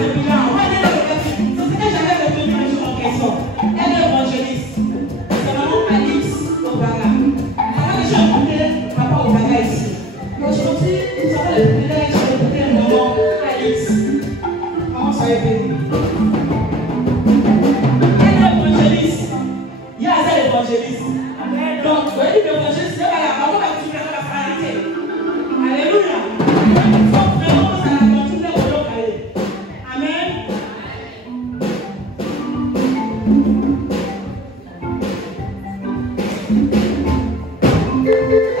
le bilan. On va dire le récit. C'est ce que j'avais retenu un jour en question. Elle est évangéliste. C'est maman Alice Obaga. Avant que j'ai écouté papa Obaga ici. Aujourd'hui, nous avons le privilège d'écouter maman Alice. Maman, soyez bénie. Elle est évangéliste. Il y a assez d'évangélistes. Donc, vous voyez l'évangéliste, c'est pas la maman qui va faire la fragilité. Alléluia. Il faut vraiment que ça la continue au local. Amen.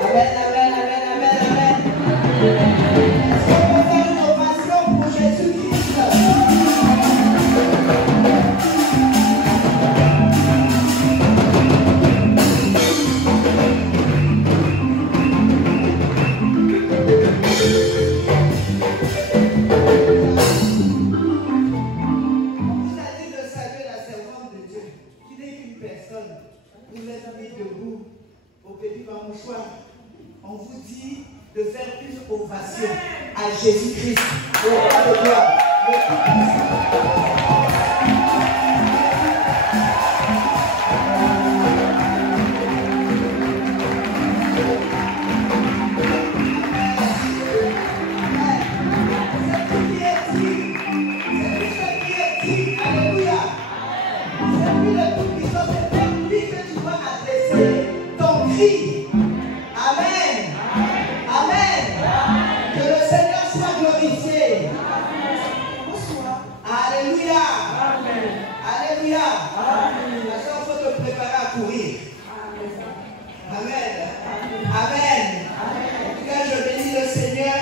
Amen, amen, amen, amen, amen. Est-ce qu'on peut faire une ovation pour Jésus-Christ? Vous êtes mis debout au petit mouchoir. On vous dit de faire une ovation à Jésus-Christ. Au roi de gloire. Amen. Amen. Que le Seigneur soit glorifié. Alléluia. Alléluia. Parce qu'il faut te préparer à courir. Amen. Amen. En tout cas, je bénis le Seigneur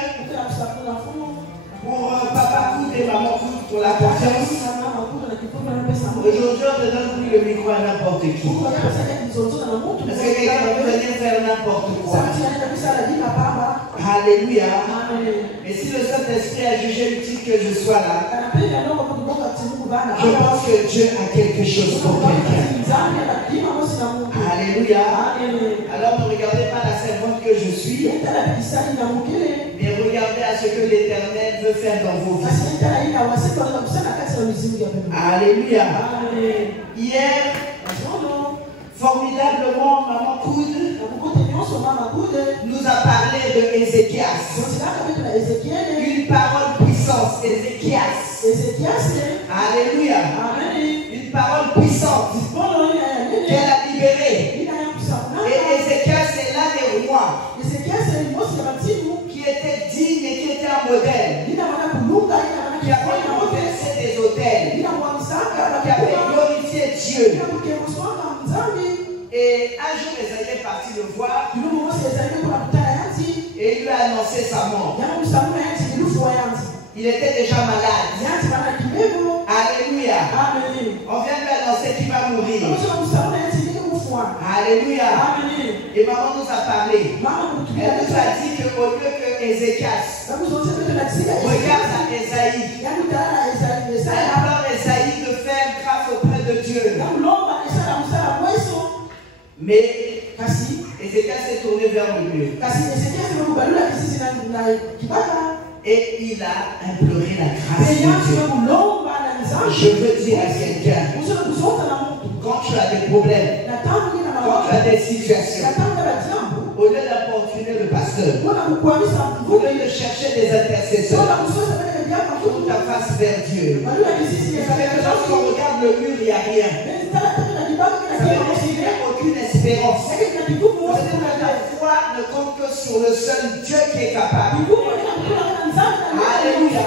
pour Papa Koud et Maman Koud pour la confiance. Aujourd'hui, on ne donne plus le micro à n'importe qui. Est-ce que quelqu'un peut venir faire n'importe quoi? Alléluia. Et si le Saint-Esprit a jugé utile que je sois là, je pense que Dieu a quelque chose pour quelqu'un. Alléluia. Alors ne regardez pas la servante que je suis, mais regardez à ce que l'Éternel veut faire dans vos vies. Alléluia. Hier, formidablement, Maman Koud nous a parlé de Ézéchias. Une parole puissante, Ézéchias. Alléluia. Une parole puissante qu'elle a libérée. Et Ézéchias est l'un des rois qui était digne et qui était un modèle, qui avait renversé des autels, qui avait glorifié Dieu. Et un jour, Esaïe est parti le voir et il lui a annoncé sa mort. Il était déjà malade. Alléluia. On vient de lui annoncer qu'il va mourir. Alléluia. Et maman nous a parlé. Elle nous a dit qu'au lieu que Ézéchias regarde à Esaïe, elle implore Esaïe de faire grâce auprès de Dieu. Mais Ézéchias s'est tourné vers le mur. Et il a imploré la grâce de Dieu. Je veux dire à quelqu'un, quand tu as des problèmes, quand tu as des situations, au lieu d'importuner le pasteur, au lieu de chercher des intercesseurs, tourne ta face vers Dieu. Vous savez que lorsqu'on regarde le mur, il n'y a rien. Ça veut dire qu'il n'y a aucune espérance. Ça veut dire que la foi ne compte que sur le seul Dieu qui est capable. Alléluia.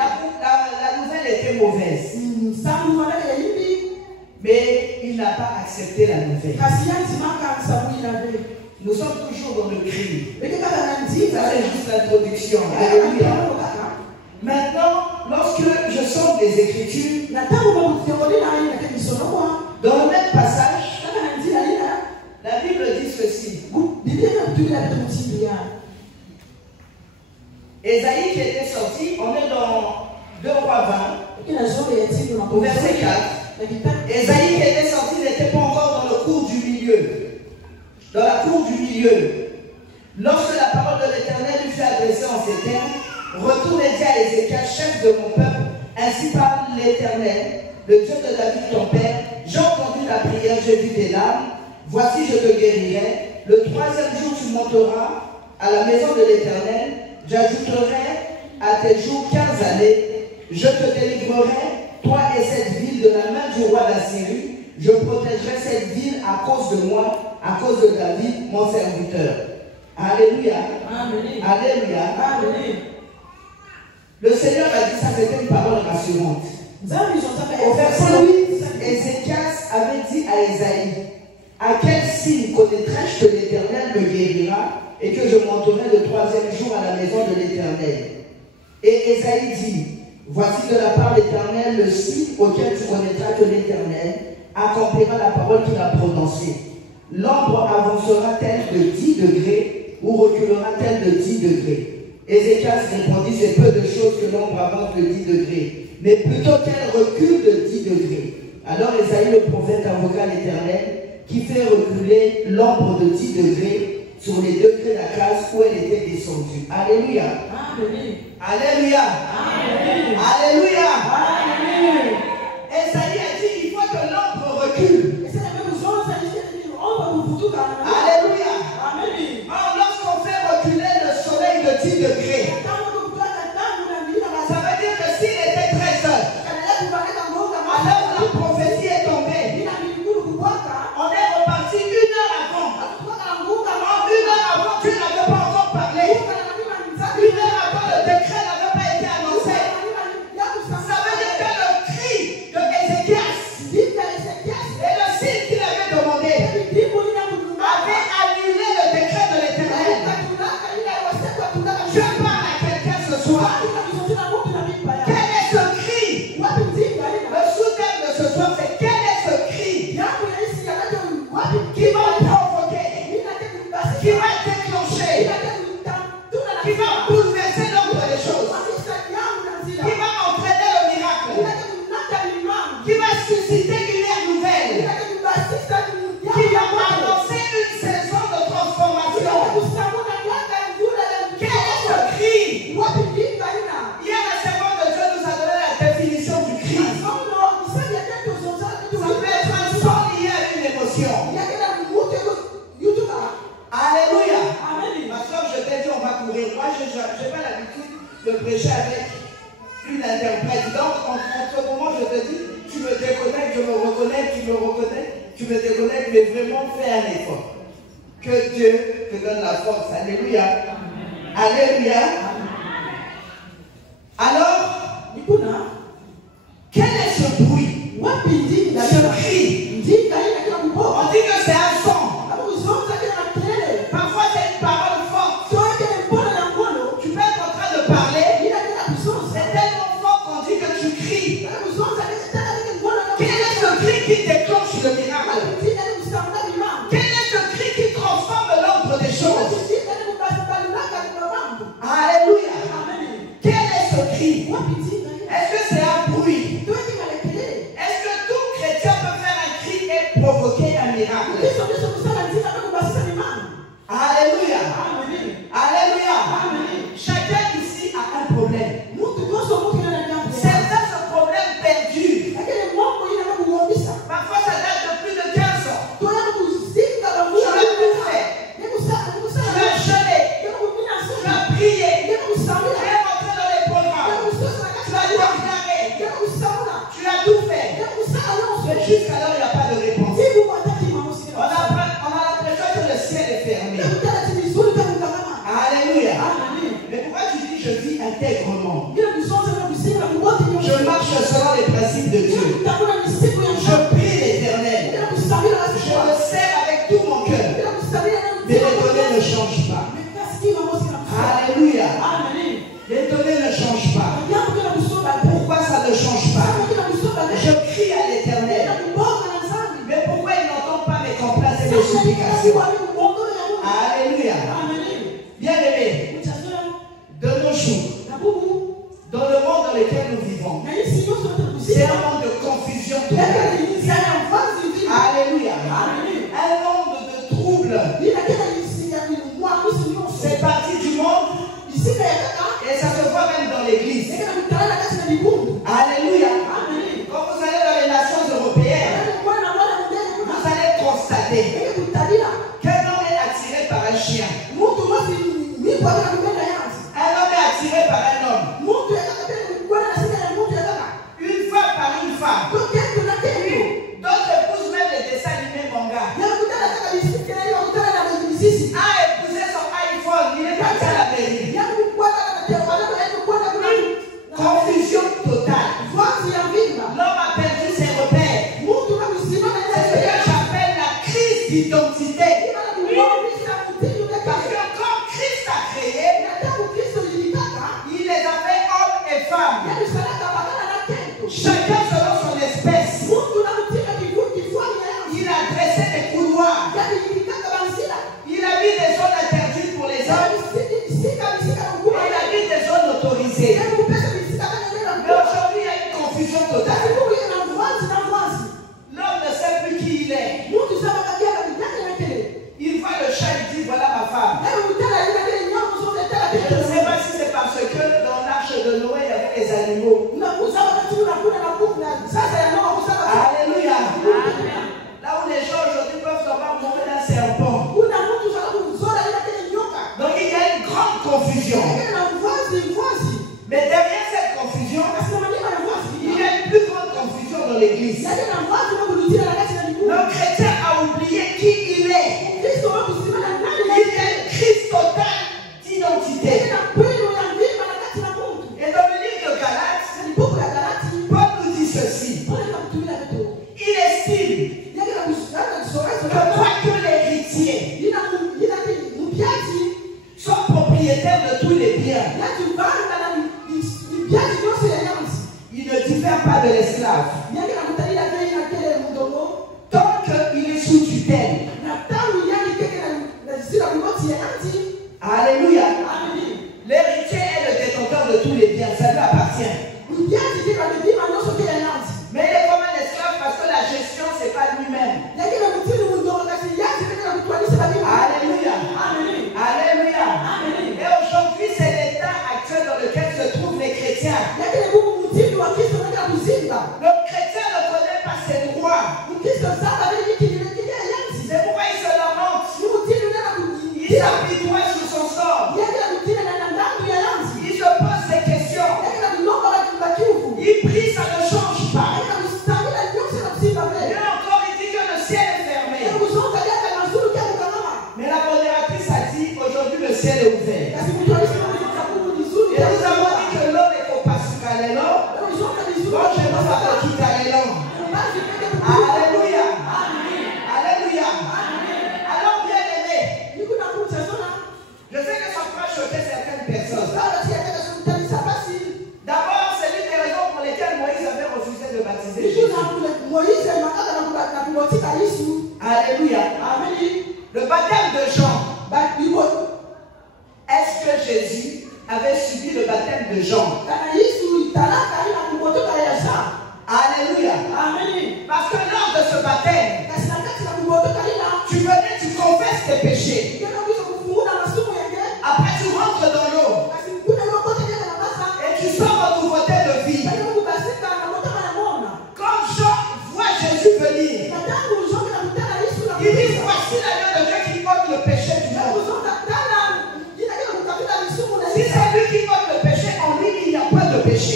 La nouvelle était mauvaise. Mais il n'a pas accepté la nouvelle. Nous sommes toujours dans le cri. Ça, c'est juste l'introduction. Alléluia. Maintenant, lorsque je sors des Écritures, dans le même passage, la Bible dit ceci. Ésaïe qui était sorti, on est dans 2 Rois 20, au verset 4. Ésaïe qui était sorti n'était pas encore dans le cours du milieu. Dans la cour du milieu. Lorsque la parole de l'Éternel lui fut adressée en ces termes, retourne et dis à Ézéchias, chef de mon peuple, Ainsi parle l'Éternel, le Dieu de David ton père. J'ai entendu ta prière, j'ai vu tes larmes. Voici, je te guérirai. Le 3e jour, tu monteras à la maison de l'Éternel. J'ajouterai à tes jours 15 années. Je te délivrerai, toi et cette ville, de la main du roi d'Assyrie. Je protégerai cette ville à cause de moi, à cause de David, mon serviteur. Alléluia. Amen. Alléluia. Amen. Le Seigneur a dit ça, c'était une parole rassurante. Au verset 8, Ézéchias avait dit à Ésaïe, à quel signe connaîtrai-je que l'Éternel me guérira et que je monterai le 3e jour à la maison de l'Éternel? Et Ésaïe dit, voici de la part de l'Éternel le signe auquel tu connaîtras que l'Éternel accomplira la parole qu'il a prononcée. L'ombre avancera-t-elle de 10 degrés ou reculera-t-elle de 10 degrés? Ézéchias répondit, c'est peu de choses que l'ombre avance de 10 degrés, mais plutôt qu'elle recule de 10 degrés. Alors Ésaïe le prophète invoqua l'Éternel qui fait reculer l'ombre de 10 degrés sur les degrés de la classe où elle était descendue. Alléluia. Amen. Alléluia. Amen. Alléluia. Amen. Ésaïe a dit, il faut que l'ombre recule. Alléluia. Amen. Or, lorsqu'on fait reculer le soleil de 10 degrés, ça veut dire que s'il était 13 heures, alors la prophétie est tombée. On est reparti 1 heure avant. En 1 heure avant, Dieu n'avait pas encore parlé. 1 heure avant, le décret n'avait pas été annoncé. Ça veut dire que le cri de Ézéchias et le signe qu'il avait demandé avait annulé le décret de l'Éternel. Je parle à quelqu'un ce soir. Quel est ce cri? Le sous-thème de ce soir, c'est quel est ce cri qui va provoquer, qui va déclencher, qui va bouleverser l'ordre des choses, qui va entraîner le miracle, qui va susciter une ère nouvelle, qui va annoncer une saison de transformation. Quel est ce cri? Hier, la servante de Dieu nous a donné la définition du cri. Ça peut être un son lié à une émotion. Alléluia. Ma soeur, je t'ai dit, on va courir. Moi, je n'ai pas l'habitude de prêcher avec une interprète. Donc, en ce moment, je te dis, tu me déconnectes, je me reconnecte, tu me reconnectes, tu me déconnectes, mais vraiment fais un effort. Que Dieu te donne la force. Alléluia. Alléluia. Alors, quel est ce bruit? Ce cri? On dit que c'est un son. Parfois, c'est une parole forte. Tu peux être en train de parler. C'est tellement fort qu'on dit que tu cries. Quel est ce cri qui déclenche le miracle? Quel est ce cri qui transforme l'ordre des choses? Alléluia. Quel est ce cri? Est-ce que c'est un bruit? Est-ce que tout chrétien peut faire un cri et provoquer un miracle? Alléluia. Alléluia. Chacun ici a un problème. Certains, ce problème perdure. Parfois, ça date de plus de 15 ans. Tu l'as tout fait. Tu l'as jeûné. Tu l'as prié. Tu es rentré dans les programmes. Tu l'as déclaré. Tu l'as tout fait. Mais jusqu'alors, il n'y a pas de réponse. On a l'impression que le ciel est fermé. Alléluia. Mais pourquoi tu dis je vis intègrement? Je marche selon les principes de Dieu. Je prie l'Éternel. Je le sers avec tout mon cœur. Mais les données ne changent pas. Alléluia. Les données ne changent pas. Pourquoi ça ne change pas? Je crie à l'Éternel. Mais pourquoi il n'entend pas mes complaintes et mes supplications? Alléluia. Bien-aimés, de nos jours, dans le monde dans lequel nous vivons, c'est un monde de confusion totale. Alléluia. Un monde de troubles. C'est parti du monde et ça se voit même dans l'église. Alléluia. confusion totale. L'homme a perdu ses repères. C'est ce que j'appelle la crise d'identité. Parce que quand Christ a créé, il les a fait hommes et femmes. Chacun selon son espèce. Il a dressé des couloirs. Il a mis des zones interdites pour les hommes. Il a mis des zones autorisées. Mais aujourd'hui, il y a une confusion totale. L'homme ne sait plus qui il est. Il voit le chat, il dit voilà ma femme. Je ne sais pas si c'est parce que dans l'arche de Noé, il y avait les animaux. Alléluia. Là où les gens aujourd'hui peuvent savoir mourir d'un serpent. Donc il y a une grande confusion. Mais derrière cette confusion, il y a une plus grande confusion dans l'église. Le chrétien a oublié qui il est. Il y a une crise totale d'identité. Et dans le livre de Galates, Paul nous dit ceci. Il estime que quoique l'héritier soit propriétaire de tous les biens, il ne diffère pas de l'esclave. Tant qu'il est sous tutelle. Alléluia. L'héritier est le détenteur de tous les biens, ça lui appartient. Mais il est comme un esclave parce que la gestion, ce n'est pas lui-même. Alléluia. Alléluia. Et aujourd'hui, c'est l'état actuel dans lequel se trouvent les chrétiens. Le chrétien ne connaît pas ses droits. C'est pourquoi il se lamente. Il s'apitoie sur son sort. Il se pose des questions. Il prie, ça ne change pas. Mieux encore, il dit que le ciel est fermé. Mais la modératrice a dit, aujourd'hui le ciel est ouvert. Et nous avons dit que l'homme est au Pascalello. Donc je nous appelle Kitalello. Alléluia. Alléluia. Alors bien aimé, je sais que ça pourra choquer certaines personnes. D'abord, c'est l'une des raisons pour lesquelles Moïse avait refusé de baptiser Jésus. Alléluia. Le baptême de Jean. Est-ce que Jésus avait subi le baptême de Jean? Alléluia. Parce que lors de ce baptême, tu venais, tu confesses tes péchés. Après, tu rentres dans l'eau. Et tu sors en nouveauté de vie. Quand Jean voit Jésus venir, il dit voici l'agneau de Dieu qui ôte le péché du monde. Si c'est lui qui ôte le péché, en lui il n'y a pas de péché.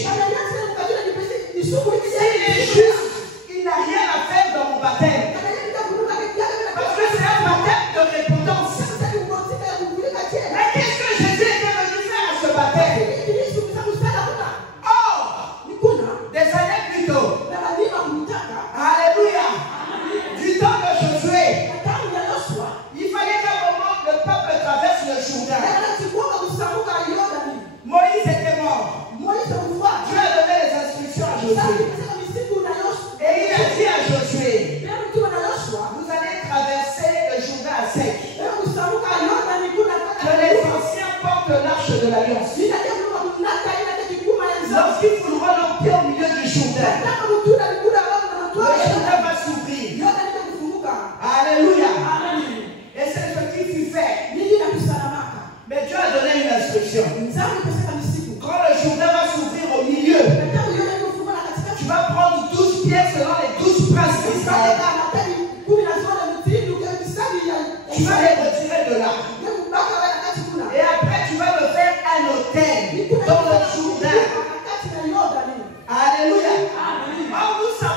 S'il est juste, il n'a rien à faire dans mon baptême. Parce que c'est un baptême de repentance. Mais qu'est-ce que Jésus était venu faire à ce baptême? Or, des années plus tôt, alléluia, du temps de Josué, il fallait qu'à un moment le peuple traverse le Jourdain. Moïse était mort. Dieu a donné les instructions à Josué. Et il a dit à Josué, vous allez traverser le Jourdain à sec. Que les anciens portent l'arche de l'alliance. Lorsqu'ils fouleront leurs pieds au milieu du Jourdain, le Jourdain va s'ouvrir. Alléluia. Et c'est ce qui fut fait. Mais Dieu a donné une instruction. Quand le Jourdain va s'ouvrir au milieu, tu vas prendre 12 pierres selon les 12 princes d'Israël. Tu vas les retirer de là. Et après, tu vas me faire un autel dans le Jourdain. Alléluia. Or, nous savons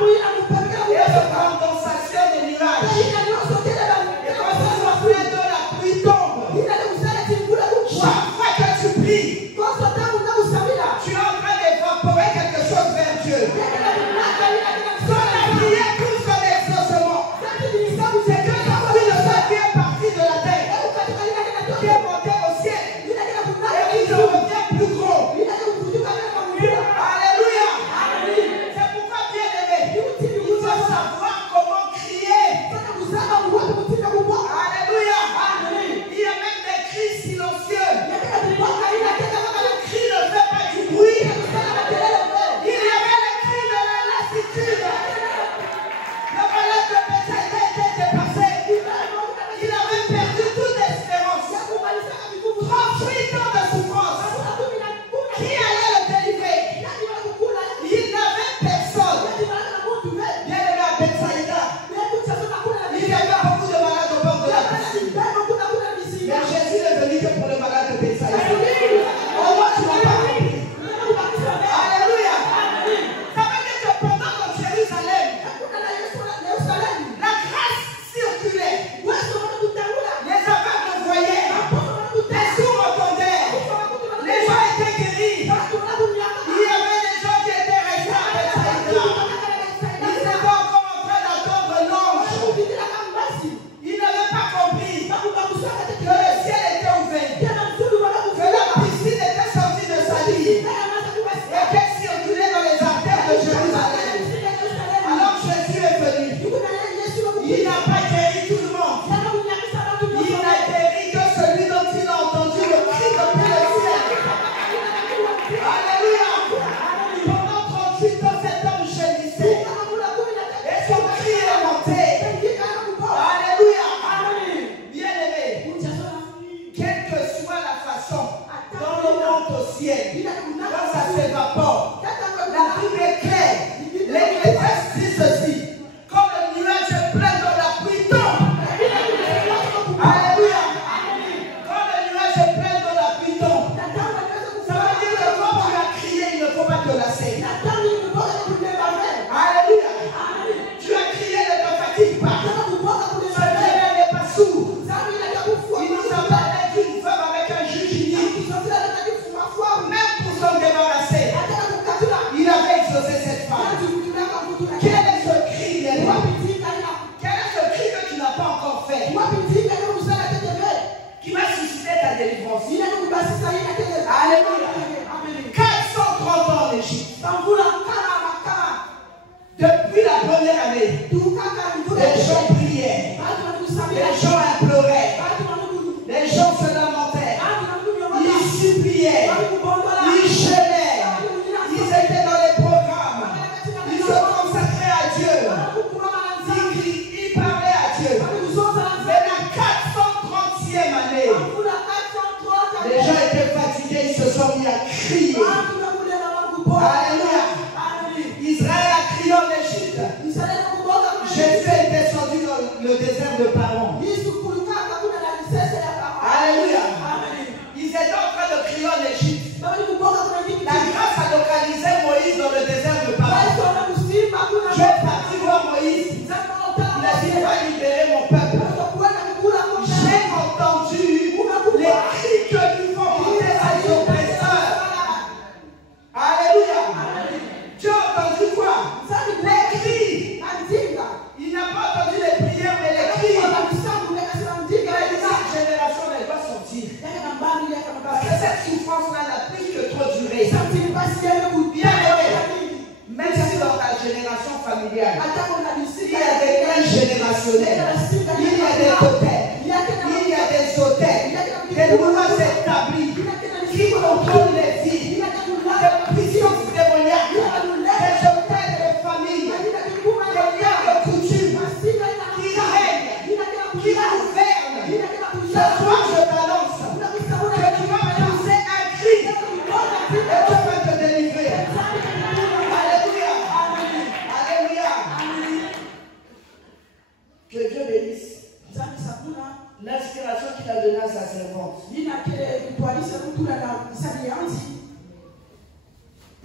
et de condensation des nuages. Et quand ce soit plein d'eau, la pluie tombe. Chaque fois que tu pries, tu es en train d'évaporer quelque chose vers Dieu. Quand la prière pousse son exaucement, c'est que l'esprit de Dieu qui est parti de la terre, qui est monté au ciel, et qui te revient plus gros. Alléluia. C'est pourquoi, bien aimé, il faut savoir comment crier. Alléluia. Il y a même des cris silencieux. Le cri ne fait pas du bruit. Il y avait le cri de la lassitude. Le malade de Bethsaïda était dépassé. Il avait perdu toute espérance. 38 ans de souffrance. Qui allait le délivrer? Il n'avait personne. Bien aimé à Bethsaïda, il y avait beaucoup de malades au bord de la piscine. Mais Jésus n'est venu que pour le malade de Bethsaïda. Au moins tu n'as pas compris. Alléluia. Ça veut dire que pendant que Jérusalem, la grâce circulait. Les aveugles voyaient. Les sourds entendaient. Les gens étaient guéris. Il y avait des gens qui étaient restés à Bethsaïda. Ils étaient encore en train d'attendre l'ange. Ils n'avaient pas compris que le ciel était ouvert. Que la piscine était sortie de sa vie. Et qu'elle circulait dans les artères de Jérusalem. Alors Jésus est venu. Il n'a pas guéri tout le monde. Il n'a guéri que celui dont il a entendu le cri depuis le ciel. Alléluia. Pendant 38 ans, cet homme gémissait. Et son cri est monté. Alléluia. Bien aimé, quelle que soit la façon dont l'eau monte au ciel, quand ça s'évapore, la Bible est claire. L'Ecclésiaste dit ceci: quand le nuage est plein d'eau, la pluie tombe. Alléluia. Quand le nuage est plein d'eau, la pluie tombe. Ça veut dire que quand tu as crié, il ne faut pas te lasser. Alléluia. Tu as crié, ne te fatigue pas. Ce Dieu n'est pas sourd. Il nous a parlé d'une femme avec un juge unique. Même pour s'en débarrasser, il avait exaucé cette femme. Quel est ce cri, bien aimé? Quel est ce cri que tu n'as pas encore fait, qui va susciter ta délivrance? Alléluia. 430 ans en Égypte. Depuis la première année, les gens priaient, les gens imploraient, les gens se lamentaient, ils suppliaient, ils jeûnaient, ils étaient dans les programmes, ils se consacraient à Dieu, ils parlaient à Dieu. Mais la 430e année, les gens étaient fatigués, ils se sont mis à crier. Alléluia. Israël a crié en Égypte. Jésus est descendu dans le désert de Paran. Alléluia. Ils étaient en train de crier en Égypte. La grâce a localisé Moïse dans le désert de Paran. Je vais partir voir Moïse. Il a dit: va libérer mon peuple. J'ai entendu les cris que lui font monter ses oppresseurs. Alléluia. Tu as entendu quoi? Les cris. Il n'a pas entendu les prières, mais les cris. Cette génération, elle va sortir. Parce que cette souffrance-là n'a plus que trop duré. Bien aimé, même si dans ta génération familiale, il y a des clans générationnels, il y a des hôtels, il y a des hôtels, des lois établies qui contrôlent les vies, des puissances démoniaques, des hôtels de famille, des liens de coutume qui règnent, qui gouvernent. Ce soir, je t'annonce que tu vas pousser un cri et Dieu va te délivrer. Alléluia. Alléluia. Que Dieu bénisse l'inspiration qu'il a donnée à sa servante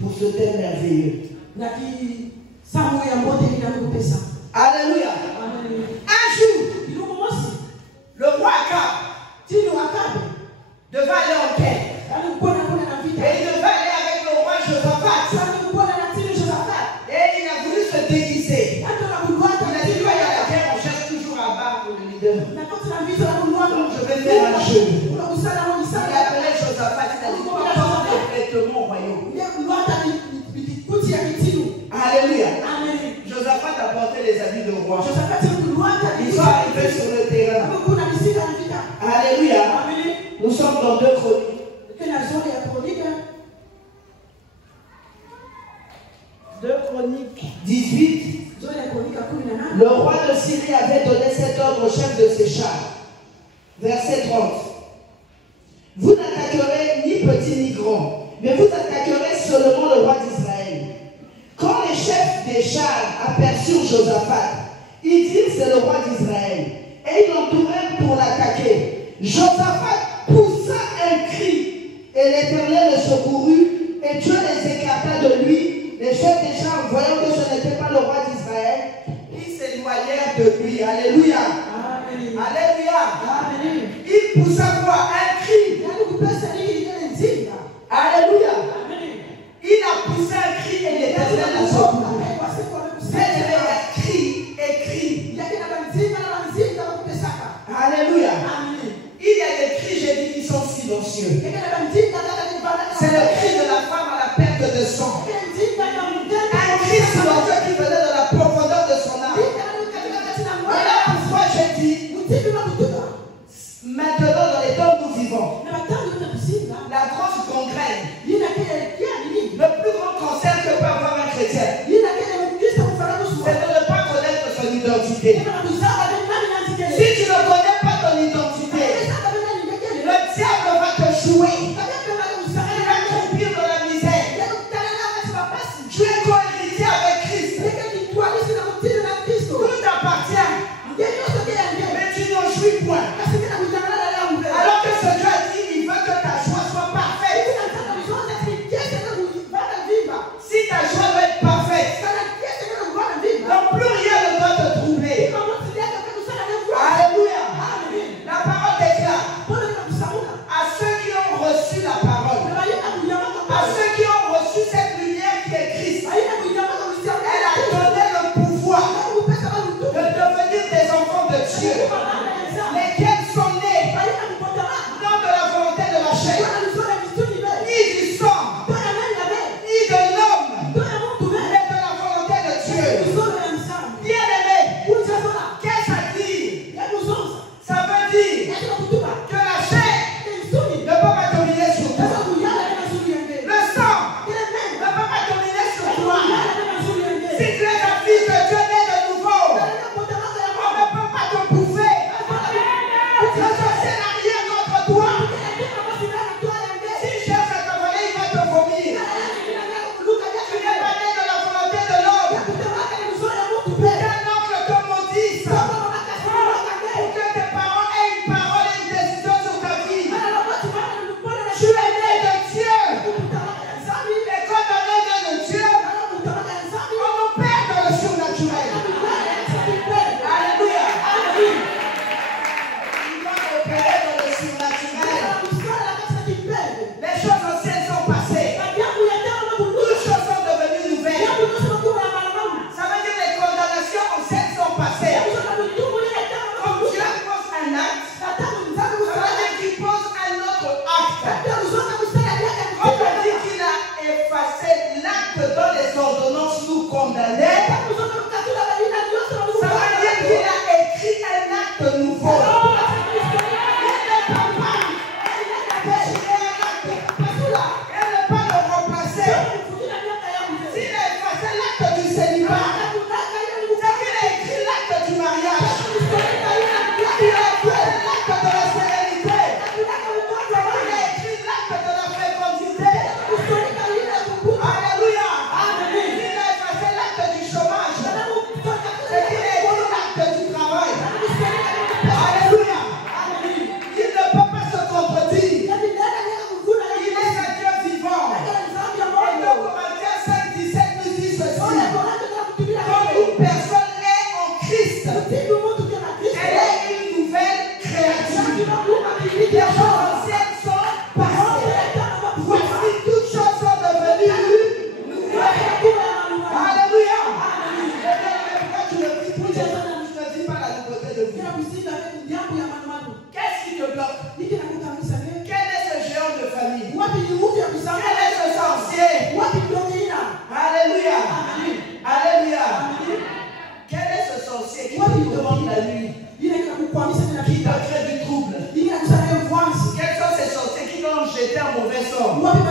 pour ce thème merveilleux. Alléluia. Un jour, le roi Akab devait aller en guerre. Et il devait aller avec le roi Josaphat. Et il a voulu se déguiser. Il a dit, lui, il y a la guerre, on cherche toujours à battre le leader. Donc je vais faire un jeu. Il a appelé Josaphat, il a dit, pourquoi pas complètement au royaume. Alléluia. Josaphat a porté les habits de roi. Ils sont arrivés sur le terrain. Alléluia. Nous sommes dans 2 Chroniques. 2 Chroniques 18. Le roi de Syrie avait donné cet ordre au chef de ses chars. Verset 30. Vous n'attaquerez ni petit ni grand, mais vous attaquerez seulement le roi d'Israël. Quand les chefs des chars aperçurent Josaphat, ils dirent c'est le roi d'Israël. Et ils l'entourèrent pour l'attaquer. Josaphat poussa un cri, et l'Éternel le secourut, et Dieu les écarta de lui. Les chefs des chars, voyant que ce n'était pas le roi d'Israël, ils s'éloignèrent de lui. Alléluia. Amen. Alléluia. Amen. Il poussa quoi? Un cri. Alléluia. Amen. Il a poussé un cri et l'Éternel l'a secouru. C'est un cri et cri. Alléluia. Amen. Il y a des cris, j'ai dit, qui sont silencieux. C'est le cri de la femme à la perte de sang. Un cri silencieux qui venait de la profondeur de son âme. Voilà pourquoi j'ai dit, maintenant dans les temps où nous vivons, la grosse gangrène, le plus grand cancer que peut avoir un chrétien, c'est de ne pas connaître son identité. Si tu ne connais pas ton identité, le diable va te jouer. Il va t'ouvrir dans la misère. Tu es co-héritier avec Christ. Tout t'appartient. Mais tu n'en jouis point. Alors que ce Dieu a dit, il veut que ta joie soit parfaite. Si ta joie doit être parfaite, donc plus rien ne doit te troubler.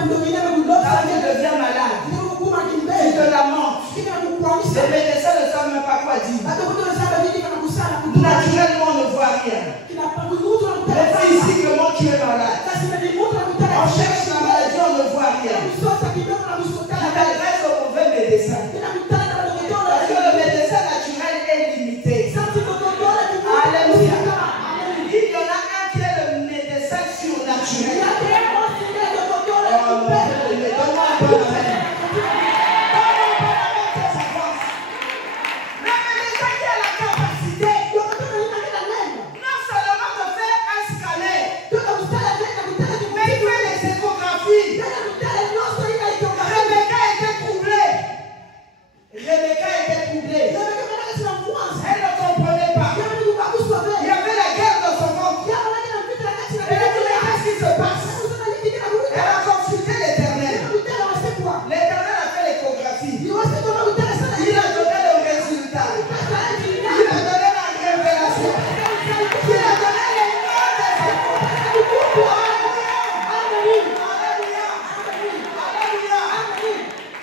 tu deviens malade, tu te lamentes. Les médecins ne savent même pas quoi dire. Naturellement, on ne voit rien. Mais physiquement, tu es malade. On cherche la maladie, on ne voit rien. Tu t'adresses au mauvais médecin. Parce que le médecin naturel est limité. Alléluia. Il y en a un qui est le médecin surnaturel. Oh, donne-moi un peu de peine. Rebecca était troublée. Elle ne comprenait pas. Il y avait la guerre dans son ventre. Elle a dit, mais qu'est-ce qui se passe? Elle a consulté l'Éternel. L'Éternel a fait l'échographie. Il a donné le résultat. Il a donné la révélation. Il a donné les noms des échos. Alléluia. Alléluia.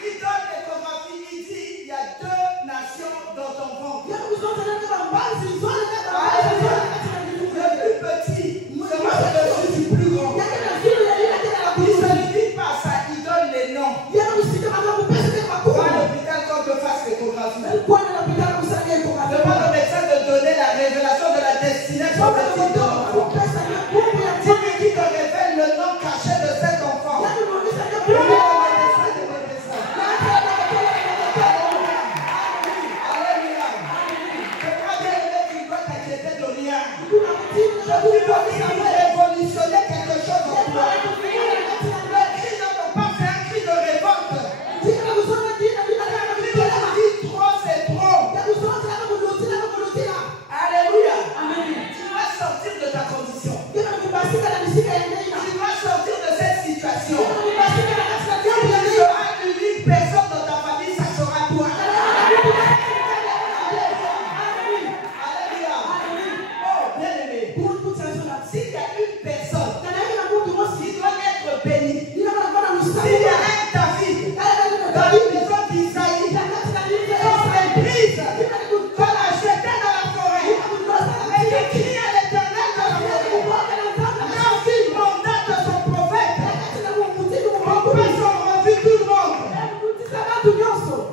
Il donne l'échographie. Il dit, il y a 2 nations dans ton ventre. Le plus petit sera au-dessus du plus grand. Il ne se limite pas à ça, il donne les noms. Va à l'hôpital quand te fasse l'échographie. Demande au médecin de donner la révélation de la destinée de ton petit enfant. Dis-lui qui te révèle le nom caché de cet enfant. Révolutionner quelque chose en toi. Le cri de ton père, c'est un cri de révolte. Trop, c'est trop. Alléluia. Tu dois sortir de ta condition. Tu dois sortir de cette situation. Tu seras l'unique personne dans ta famille, ça sera toi. Alléluia. Oh, bien aimé. S'il y a une personne qui doit être bénie, s'il y a un David dans la maison d'Isaïe, qu'on méprise, qu'on a jeté dans la forêt, et qui crie à l'Éternel dans la forêt, David mandate son prophète, on peut s'en revue tout le monde.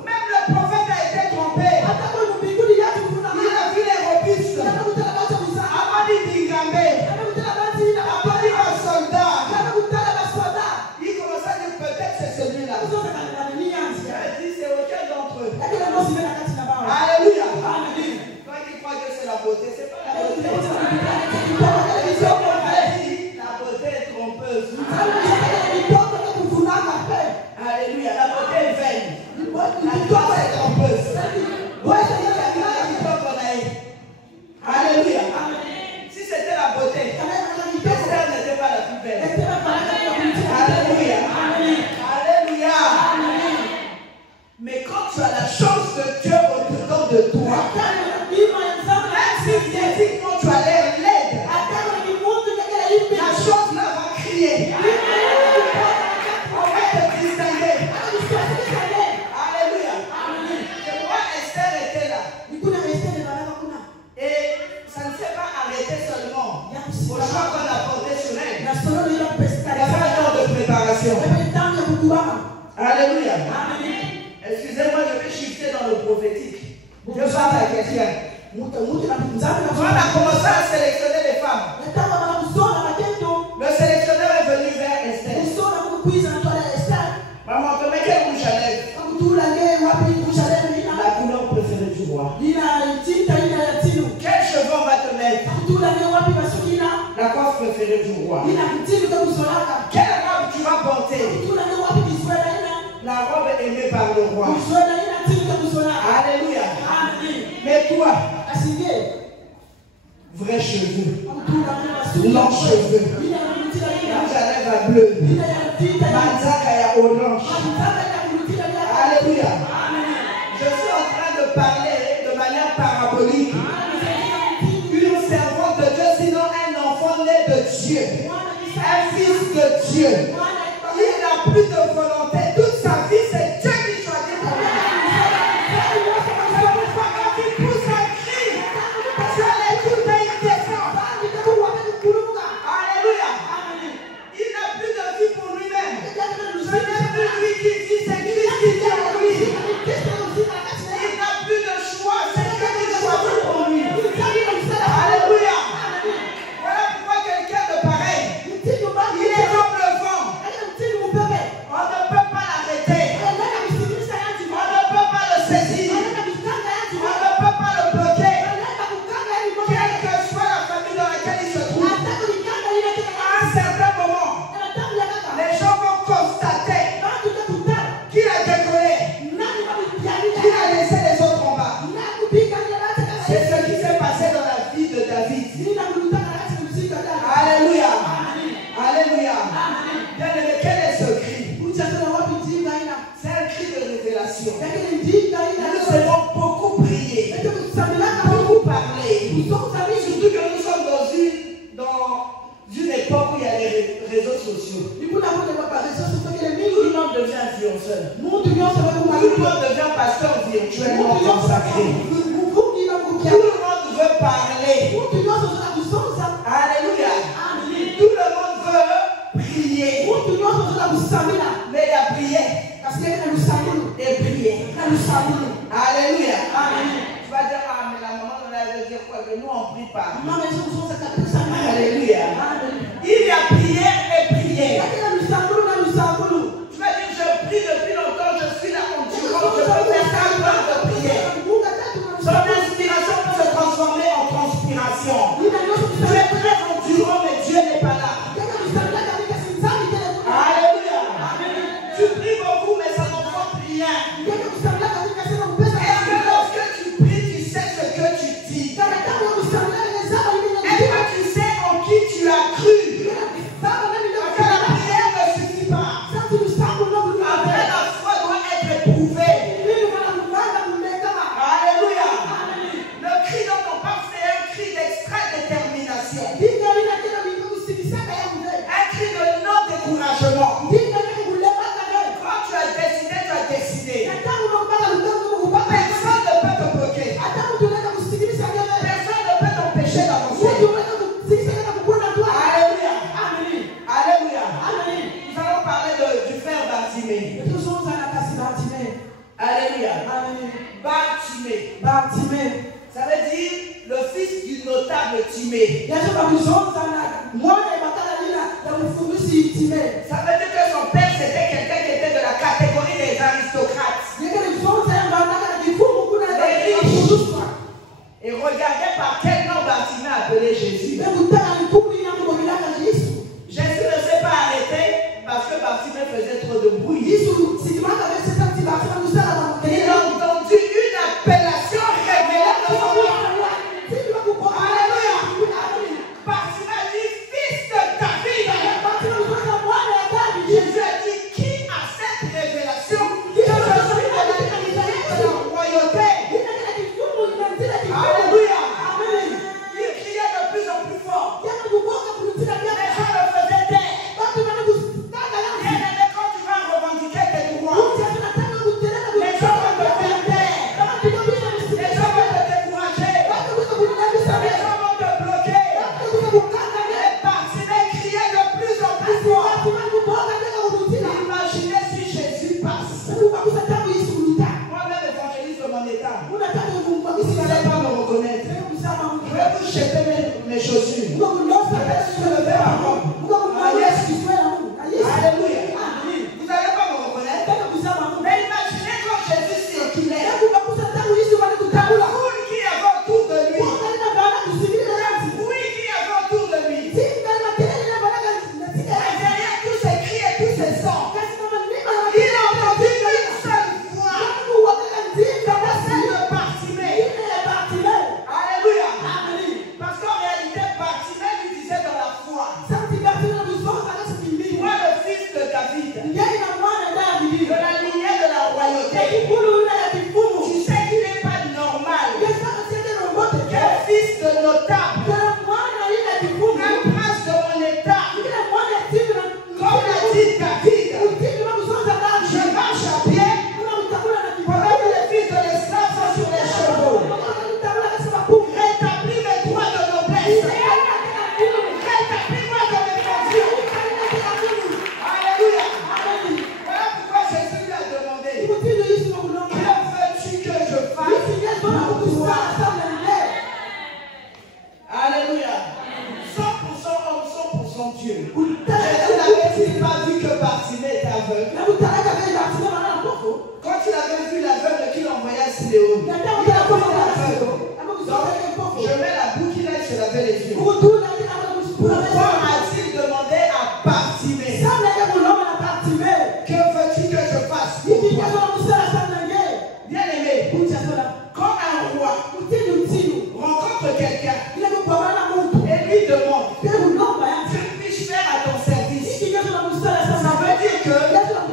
Même le prophète a été trompé. Il a vu les robustes. Amadi Bingambé. Amadi un soldat. Il commence à dire peut-être c'est celui-là. Il a dit c'est aucun d'entre eux. Alléluia. Toi qui crois que c'est la beauté, c'est pas la beauté. La beauté est trompeuse. Alléluia. La beauté est vaine. La grâce est trompeuse. Alléluia. Si c'était la beauté, Esther n'était pas la plus belle. Alléluia. Alléluia. Mais quand tu as la chance de Dieu au-dedans de toi, même si physiquement tu as l'air laide, la chose là va crier. On va te distinguer. Alléluia. C'est pourquoi Esther était là. Et ça ne s'est pas arrêté seulement au choix qu'on a porté sur elle. Il y avait un temps de préparation. Alléluia. Excusez-moi, je vais shifter dans le prophétique. Je parle à quelqu'un. On a commencé à sélectionner les femmes. Le sélectionneur est venu vers Esther. Maman, tu mets quelle rouge à lèvres? La couleur préférée du roi. Quels cheveux on va te mettre? La coiffe préférée du roi. Quelle robe tu vas porter? La robe aimée par le roi. Alléluia. Mais toi, vrais cheveux, longs cheveux, rouge à lèvres à bleu, manzaka à orange. Alléluia. Je suis en train de parler de manière parabolique. Une servante de Dieu, sinon un enfant né de Dieu, un fils de Dieu. Il n'a plus consacrer. Tout le monde veut parler. Alléluia. Tout le monde veut prier. Mais il y a prié. Et prier. Alléluia. Tu vas dire, ah, mais la maman on avait dit quoi? Que nous on prie pas. Alléluia. Il y a prière et prière. Tu vas dire, je prie depuis longtemps, je suis là en durant, je peux faire 4 heures de prière. Son inspiration peut se transformer en transpiration. Tu es très endurant, mais Dieu n'est pas là. Alléluia. Tu pries beaucoup, mais ça n'envoie rien. Est-ce que lorsque tu pries, tu sais ce que tu dis? Est-ce que tu sais en qui tu as cru? Parce que la prière ne suffit pas. Après, la foi doit être éprouvée. Alléluia. Le cri dont on parle, c'est un cri d'extrême détermination. Un cri de non-découragement. Quand tu as décidé, tu as décidé. Personne ne peut te bloquer. Personne ne peut t'empêcher d'avancer. Alléluia. Alléluia. Nous allons parler du frère Bartimée. Alléluia. Bartimée. Ça veut dire le fils du notable Timée. Ça veut dire que son père c'était quelqu'un qui était de la catégorie des aristocrates. Et regardez par quel nom Bartimée a appelé Jésus. Jésus ne s'est pas arrêté parce que Bartimée faisait trop de bruit. Il a entendu une appellation révélée de son nom. Alléluia. Bartimée dit fils de David. Jésus a dit qui a cette révélation que je suis de la royauté. Alléluia. Il criait de plus en plus fort. Les gens le faisaient taire. Bien aimé, quand tu vas revendiquer tes droits, les gens vont te faire taire. Les gens vont te décourager. Les gens vont te bloquer. Et Bartimée criait de plus en plus fort. Imaginez si Jésus passe. Moi-même, évangéliste de mon état, vous n'allez pas me reconnaître. Je vais vous jeter mes chaussures. Je vais lever ma robe. Alléluia. Vous n'allez pas me reconnaître. Mais imaginez quand Jésus circulait. La foule qui avait autour de lui. Le bruit qui avait autour de lui. Et derrière tous ces cris et tous ces sons, il a entendu une seule voix. C'était celle de Bartimée. Alléluia. Parce qu'en réalité, Bartimée lui disait dans la foi, moi le fils de David, de la lignée de la royauté, tu sais qu'il n'est pas normal qu'un fils de notable, un prince de mon état, comme l'a dit David, je marche à pied pendant que les fils de l'esclave sont sur les chevaux. Rétablis mes droits de noblesse. Rétablis-moi de mes fonctions. Alléluia. Voilà pourquoi Jésus lui a demandé, que veux-tu que je fasse pour toi? Alléluia. 100% homme, 100% Dieu. Jésus n'avait-il pas vu que Bartimée était aveugle? Quand il avait vu l'aveugle qu'il envoyait à Siléon, il a vu l'aveugle. Donc, je mets la boucle, il a se laver les yeux. Pourquoi a-t-il demandé à Bartimée, que veux-tu que je fasse pour toi? Bien aimé, quand un roi rencontre quelqu'un et lui demande, que puis-je faire à ton service? Ça veut dire que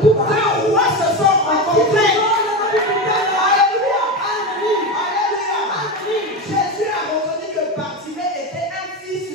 deux rois se sont rencontrés. Alléluia. Alléluia. Jésus a reconnu que Bartimée était un fils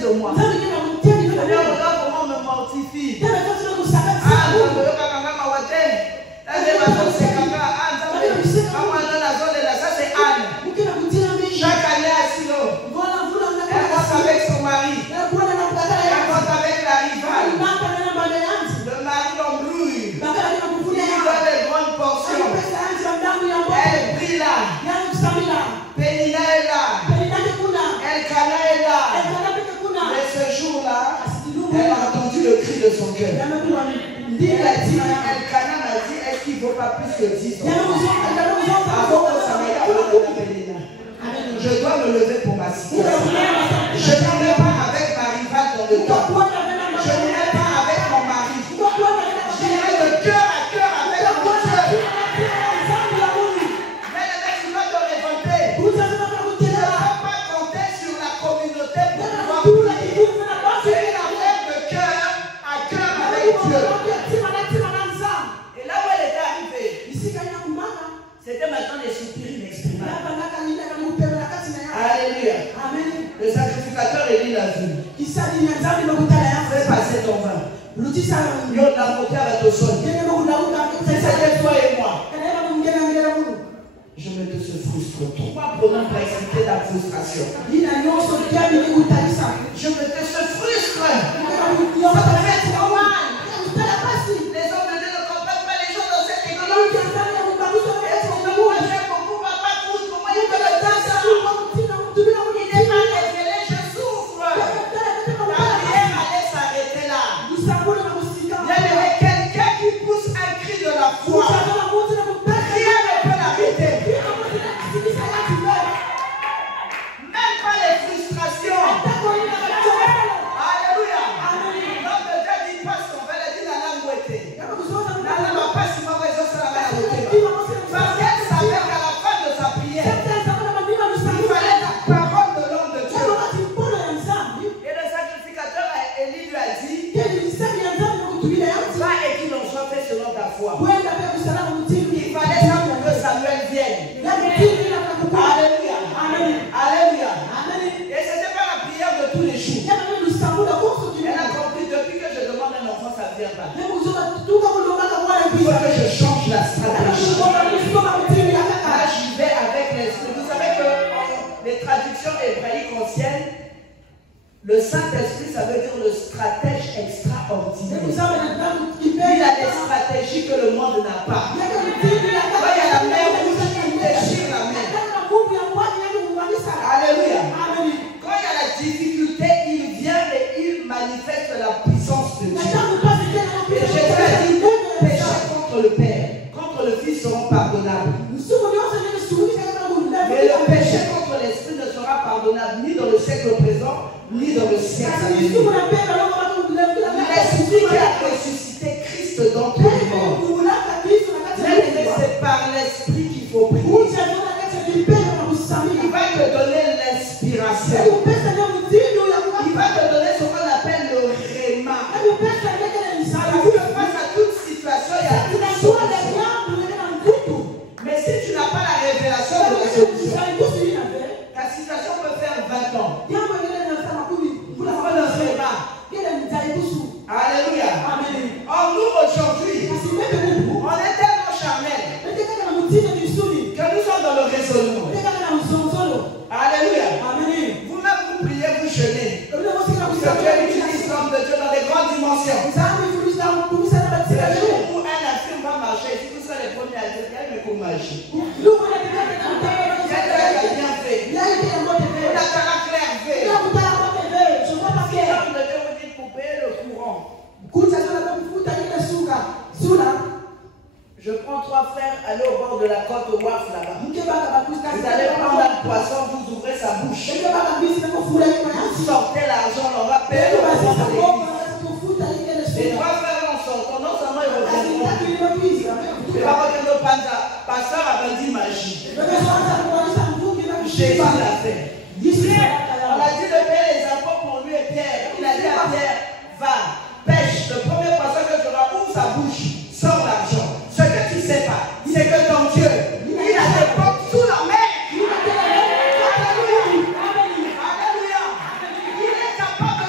de moi. Seigneur, regarde comment on me mortifie. Ça c'est Anne. Chaque année à Silo, elle rentre avec son mari. Elle rentre avec la rivale. Le mari l'embrouille. Il lui donne des grandes portions. Elle brille là. Pénina est là. Elkana est là. Mais ce jour-là, elle a entendu le cri de son cœur. Elle a dit, Elkana m'a dit, est-ce qu'il ne vaut pas plus que 10 ans? Je dois me lever pour ma situation. Je n'irai pas avec ma rivale dans le temple. Je n'irai pas avec mon mari. J'irai de cœur à cœur avec mon Dieu. Mais le mec, tu vas te révolter. Tu ne peux pas compter sur la communauté pour pouvoir prier. C'est une affaire de cœur à cœur avec Dieu. Et là où elle était arrivée, c'était maintenant des soupirs inexprimables. Alléluia. Le sacrificateur Élie l'a vu. Fais passer ton vin. C'était toi et moi. Je me frustre. Trois pronoms pour expliquer ta frustration. Je me frustre. Ça te fait trop mal. Les hommes de Dieu ne comprennent pas les choses dans cette église. Il fallait ça pour que Samuel vienne. Alléluia. Alléluia. Et ce n'était pas la prière de tous les jours. Elle a compris depuis que je demande un enfant, ça ne vient pas. Il faut que je change la stratégie. Là, j'y vais avec l'esprit. Vous savez que les traductions hébraïques anciennes, le Saint-Esprit, ça veut dire le stratège extraordinaire. Il a des stratégies que le monde n'a pas. Quand il y a la mer rouge, il déchire la mer. Alléluia. Quand il y a la difficulté, il vient et il manifeste la puissance de Dieu. Et Jésus a dit, péché contre le Père, contre le Fils seront pardonnables. Mais le péché contre l'Esprit ne sera pardonnable ni dans le siècle présent, ni dans le siècle à venir. L'Esprit qui a ressuscité Christ dans tout le monde. C'est par l'Esprit qu'il faut prier. Il va te donner l'inspiration. Il va te donner ce qu'on appelle le réma. Parce que face à toute situation, il y a une solution. Mais si tu n'as pas la révélation de la solution, ta situation peut faire 20 ans. Vous ne connaissez pas. Alléluia. Or nous aujourd'hui, on est tellement charnels que nous sommes dans le raisonnement. Alléluia. Vous-même vous priez, vous jeûnez. Parce que Dieu utilise l'homme de Dieu dans des grandes dimensions. Le jour où un infirme va marcher, si vous serez les premiers à dire, il y a une magie. Quelqu'un qui a bien fait. On a caractère fait. L'homme de Dieu vous dit pour payer le courant. Je prends 3 frères, allez au bord de la côte au Waf là-bas. Vous allez prendre un poisson, vous ouvrez sa bouche. Vous sortez l'argent, on va payer le poisson de l'église. Les 3 frères en sortant, non seulement ils reviendront. Il va revenir au Panda. Pasteur a dit magie. Jésus l'a fait. On a dit de payer les impôts pour lui et Pierre. Il a dit à Pierre, va, pêche. Le premier poisson que tu auras, ouvre sa bouche, sors l'argent. Ce que tu ne sais pas, c'est que ton Dieu, il a des portes sous la mer. Alléluia. Alléluia. Il est capable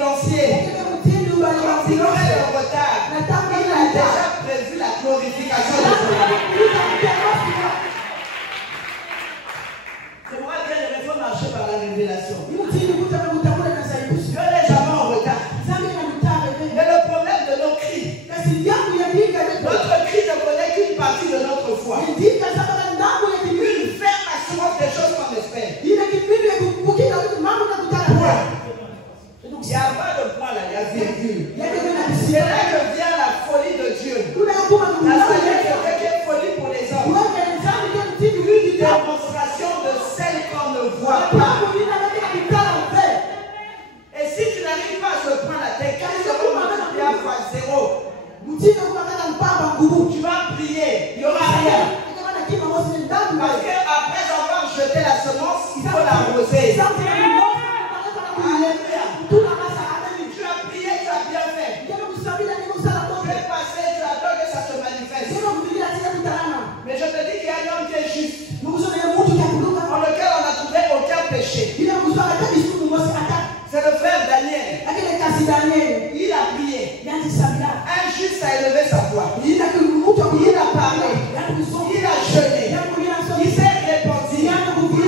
ambulancier, quand il aurait le retard, il a déjà prévu la glorification de Dieu. C'est moi qui il faut marcher par la révélation. Dieu n'est jamais en retard. Mais le problème de nos cris, notre cri ne connaît qu'une partie de notre foi. Une ferme assurance des choses qu'on espère. Il n'y a pas de point là, il y a virgule. C'est là que vient la folie de Dieu. La sagesse est folie pour les hommes. Une démonstration de celle qu'on ne voit pas. Et si tu n'arrives pas à ce point-là, tes cas seront multipliés fois 0. Tu vas prier, il n'y aura rien. Parce qu'après avoir jeté la semence, il faut l'arroser. Alléluia. Tu as prié, tu as bien fait. Tu es passé, tu attends que ça se manifeste. Mais je te dis qu'il y a un homme qui est juste, dans lequel on n'a trouvé aucun péché. C'est le frère Daniel. Il a prié. Un juste a élevé sa voix. Il a parlé. Il a jeûné. Il s'est répandu. Il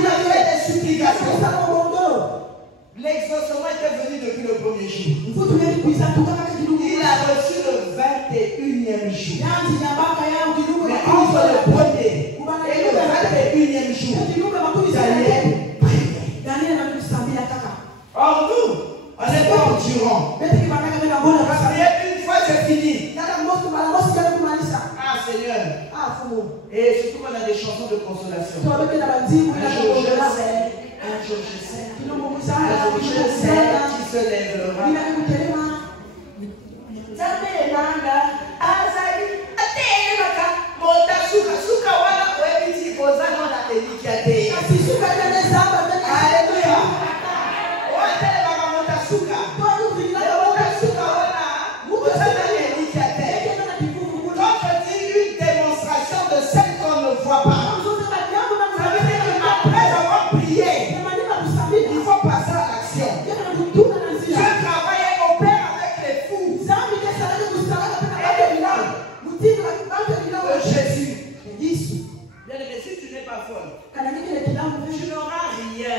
a fait des supplications. L'exaucement était venu depuis le premier jour. Il a reçu le 21e jour. Mais entre le premier et le 21e jour, Daniel priait. Or nous, on n'est pas endurant. Une fois c'est fini. Ah Seigneur. Et surtout qu'on a des chansons de consolation. Un jour je sais, un jour je sais. Un jour je sais qui se lèvera. Alléluia. Quand je dis une démonstration de celle qu'on ne voit pas, ça veut dire qu'après avoir prié, il faut passer à l'action. Dieu travaille et opère avec les fous. De Jésus. Bien aimé, si tu n'es pas folle, tu n'auras rien.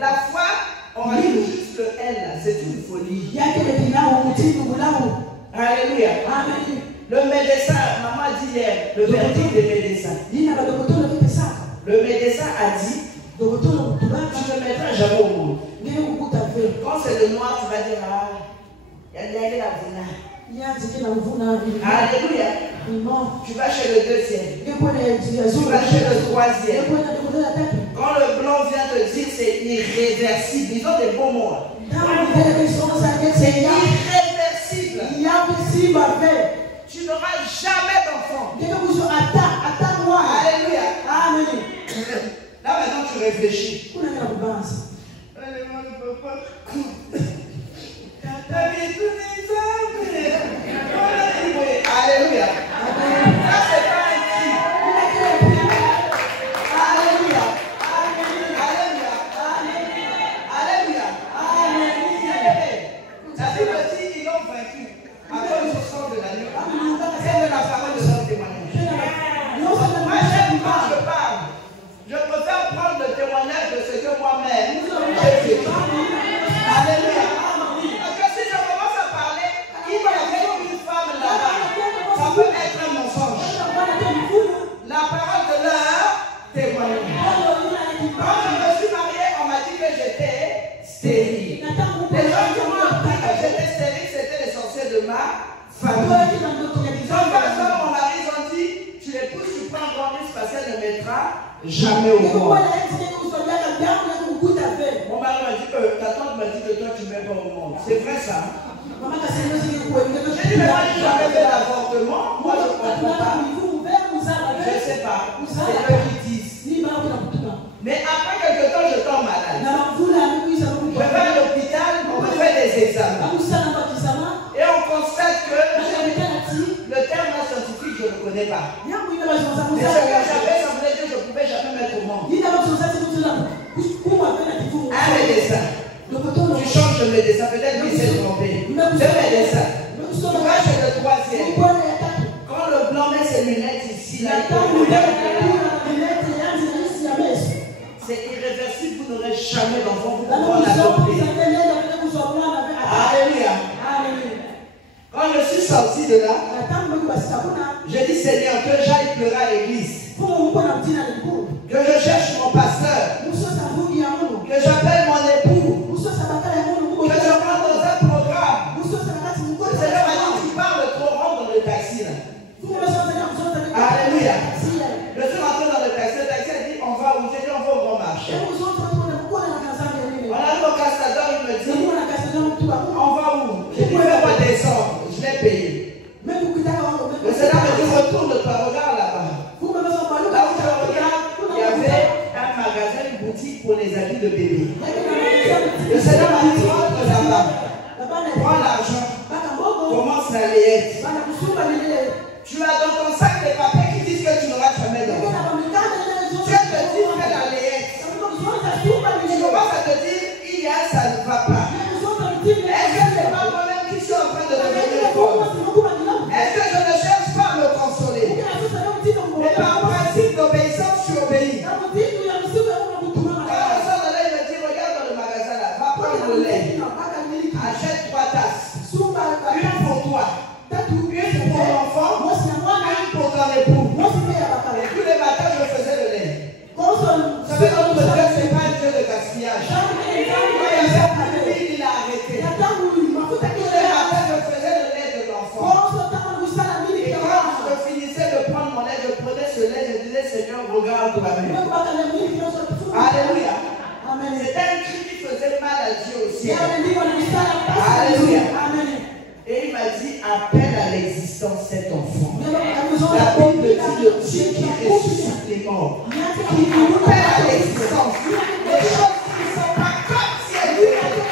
La foi, on rajoute juste le L là, c'est une folie. Alléluia. Le médecin, maman a dit hier, le verdict des médecins. Le médecin a dit, tu ne mettras jamais au monde. Quand c'est le noir, tu vas dire, ah, il y a la Alléluia. Tu vas chez le deuxième. Tu vas chez le troisième. Quand le blanc vient te dire c'est irréversible, ils ont des bons mots. C'est irréversible. Tu n'auras jamais d'enfant. Alléluia. Là maintenant tu réfléchis. Alléluia. Ça c'est pas un cri. Alléluia. Alléluia. Alléluia. Ça fait petit, ils l'ont vaincu à cause du sang de l'agneau et de la parole de son témoignage. Moi j'aime quand je parle. Je préfère prendre le témoignage de ce que moi-même j'ai vécu. Alléluia. Parce que si je commence à parler, il y avait une femme là-bas. Ça peut être un mensonge. La parole de leur témoignage. Quand je me suis mariée, on m'a dit que j'étais stérile. Les gens qui m'ont appris que j'étais stérile, c'était les sorciers de ma famille. Donc quand mon mari ont dit, tu l'épouses, tu prends un grand risque parce qu'elle ne mettra jamais au monde. Mon mari m'a dit que ta tante m'a dit que toi tu ne mets pas au monde. C'est vrai ça? J'ai dit, mais moi je n'ai jamais fait d'avortement. Moi je ne comprends pas. Je ne sais pas. C'est eux qui disent. Mais après quelque temps, je tombe malade. Je vais à l'hôpital, on me fait des examens. Et on constate que le terme scientifique, je ne le connais pas. Mais ce que j'avais, ça voulait dire que je ne pouvais jamais mettre au monde. Un médecin. Tu changes je me descends, peut-être qu'il s'est trompé. Je me descends. Moi, je suis le troisième. Quand le blanc met ses lunettes ici, là, c'est irréversible, vous n'aurez jamais d'enfant, vous pouvez l'adopter. Alléluia. Quand je suis sorti de là, j'ai dit Seigneur, que j'aille pleurer à l'église, que je cherche mon pasteur, que j'appelle mon époux, que je rentre dans un programme. Le Seigneur m'a dit, tu parles trop, rentre dans le taxi là. Alléluia. Je suis rentré dans le taxi a dit, on va où? J'ai dit, on va au bon marché. On arrive au Castador, il me dit, on va où? J'ai dit, fais-moi descendre. Je l'ai payé. Le Seigneur me dit, retourne-toi, regarde là-bas. Là où je regarde, il y avait un magasin, une boutique pour les habits de bébé. Le Seigneur m'a dit, rentre là-bas. Prends l'argent. Commence la layette. Tu as dans ton sac des papiers qui disent que tu n'auras jamais d'enfant. Tu te dis, fais la layette. Tu commences à te dire, il y a, ça ne va pas. Est-ce que ce n'est pas moi-même qui suis en train de devenir folle? Est-ce que je ne cherche pas à me consoler? Mais par principe d'obéissance, je suis obéi. Quand le soir de là, il me dit, regarde dans le magasin là, va prendre le lait. Achète 3 tasses. Une pour toi. Une pour l'enfant. Une pour ton époux. Et tous les matins, je faisais le lait. Vous savez, notre Dieu, ce n'est pas un Dieu de gaspillage. Il a arrêté. Tous les matins, je faisais le lait de l'enfant. Et quand je finissais de prendre mon lait, je prenais ce lait, je disais, Seigneur, regarde toi-même. Alléluia. C'était un cri qui faisait mal à Dieu aussi. Alléluia. Et il m'a dit, appelle à l'existence cet enfant. La Bible dit le Dieu qui ressuscite les morts. Qui appelle à l'existence les choses qui ne sont pas comme si elles étaient.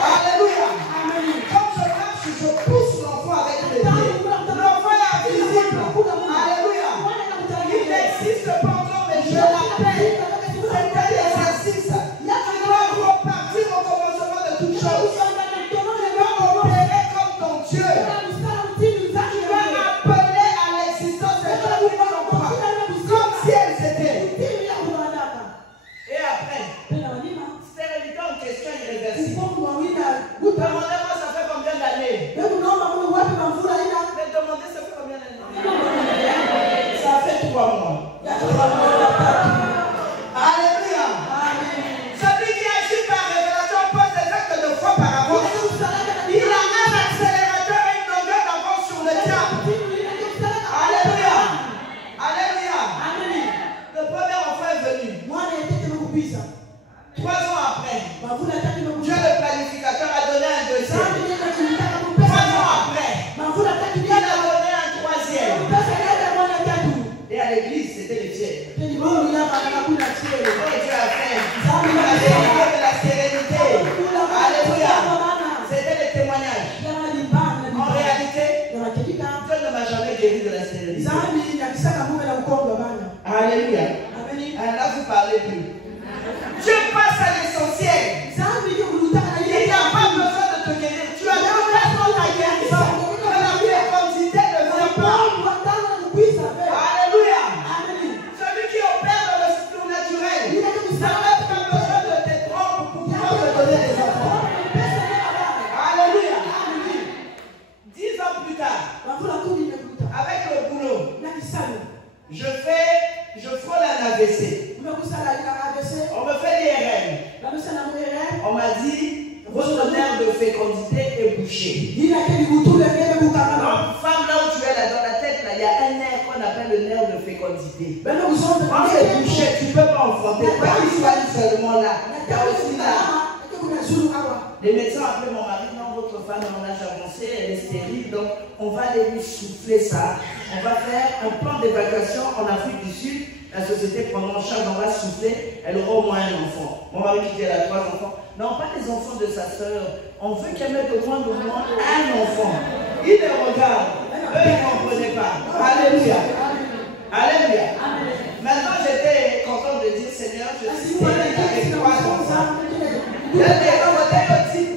Alléluia. Comme je marche, je pousse l'enfant avec mes pieds. L'enfant est invisible. Alléluia. Il n'existe pas encore, mais je l'appelle. C'est un exercice. Tu dois repartir au commencement de toute chose. Tu dois opérer comme ton Dieu. Tu vas appeler à l'existence des choses qui ne sont pas comme si elles étaient. Et après, stérilité en question irréversible. Demandez-moi, ça fait combien d'années? Mais demandez, ça fait combien d'années? Ça fait 3 mois. Alléluia. Celui qui agit par révélation pose des actes de foi par avance. Il a un accélérateur et une longueur d'avance sur le diable. Alléluia. Alléluia. Le premier enfant est venu. 3 ans après, Dieu le planificateur a donné un deuxième. 3 ans après, il a donné un troisième. Et à l'église, c'était le tiers. Oh, Dieu a fait. La vérité de la sérénité. Alléluia. C'était le témoignage. En réalité, Dieu ne m'a jamais guéri de la sérénité. Alléluia. Là, vous parlez plus. Dieu passe à l'essentiel. Il n'y a pas besoin de te guérir. Tu as déjà fait ta guérison. Que la fécondité ne vient pas. Alléluia. Celui qui opère dans le surnaturel n'a même pas besoin de tes trompes pour pouvoir te donner des enfants. Alléluia. 10 ans plus tard, avec le boulot, je frôle un AVC. On me fait l'IRM. On m'a dit, votre nerf de fécondité est bouché. Donc, femme, là où tu es là, dans la tête, là, il y a un nerf qu'on appelle le nerf de fécondité. Quand c'est bouché, tu ne peux pas enfanter. Pas qu'il soit seulement là. Il y a aussi là. Les médecins ont appelé mon mari, non, votre femme en âge avancé, elle est stérile, donc on va aller lui souffler ça. On va faire un plan d'évacuation en Afrique du Sud. La société prendra en charge, on va souffler, elle aura au moins un enfant. Mon mari qui dit elle a 3 enfants. Non, pas les enfants de sa soeur. On veut qu'elle mette au moins un enfant. Il les regarde. Eux, ils ne comprenaient pas. Alléluia. Alléluia. Maintenant, j'étais content de dire, Seigneur, je suis stérile avec 3 enfants. Je t'ai dit,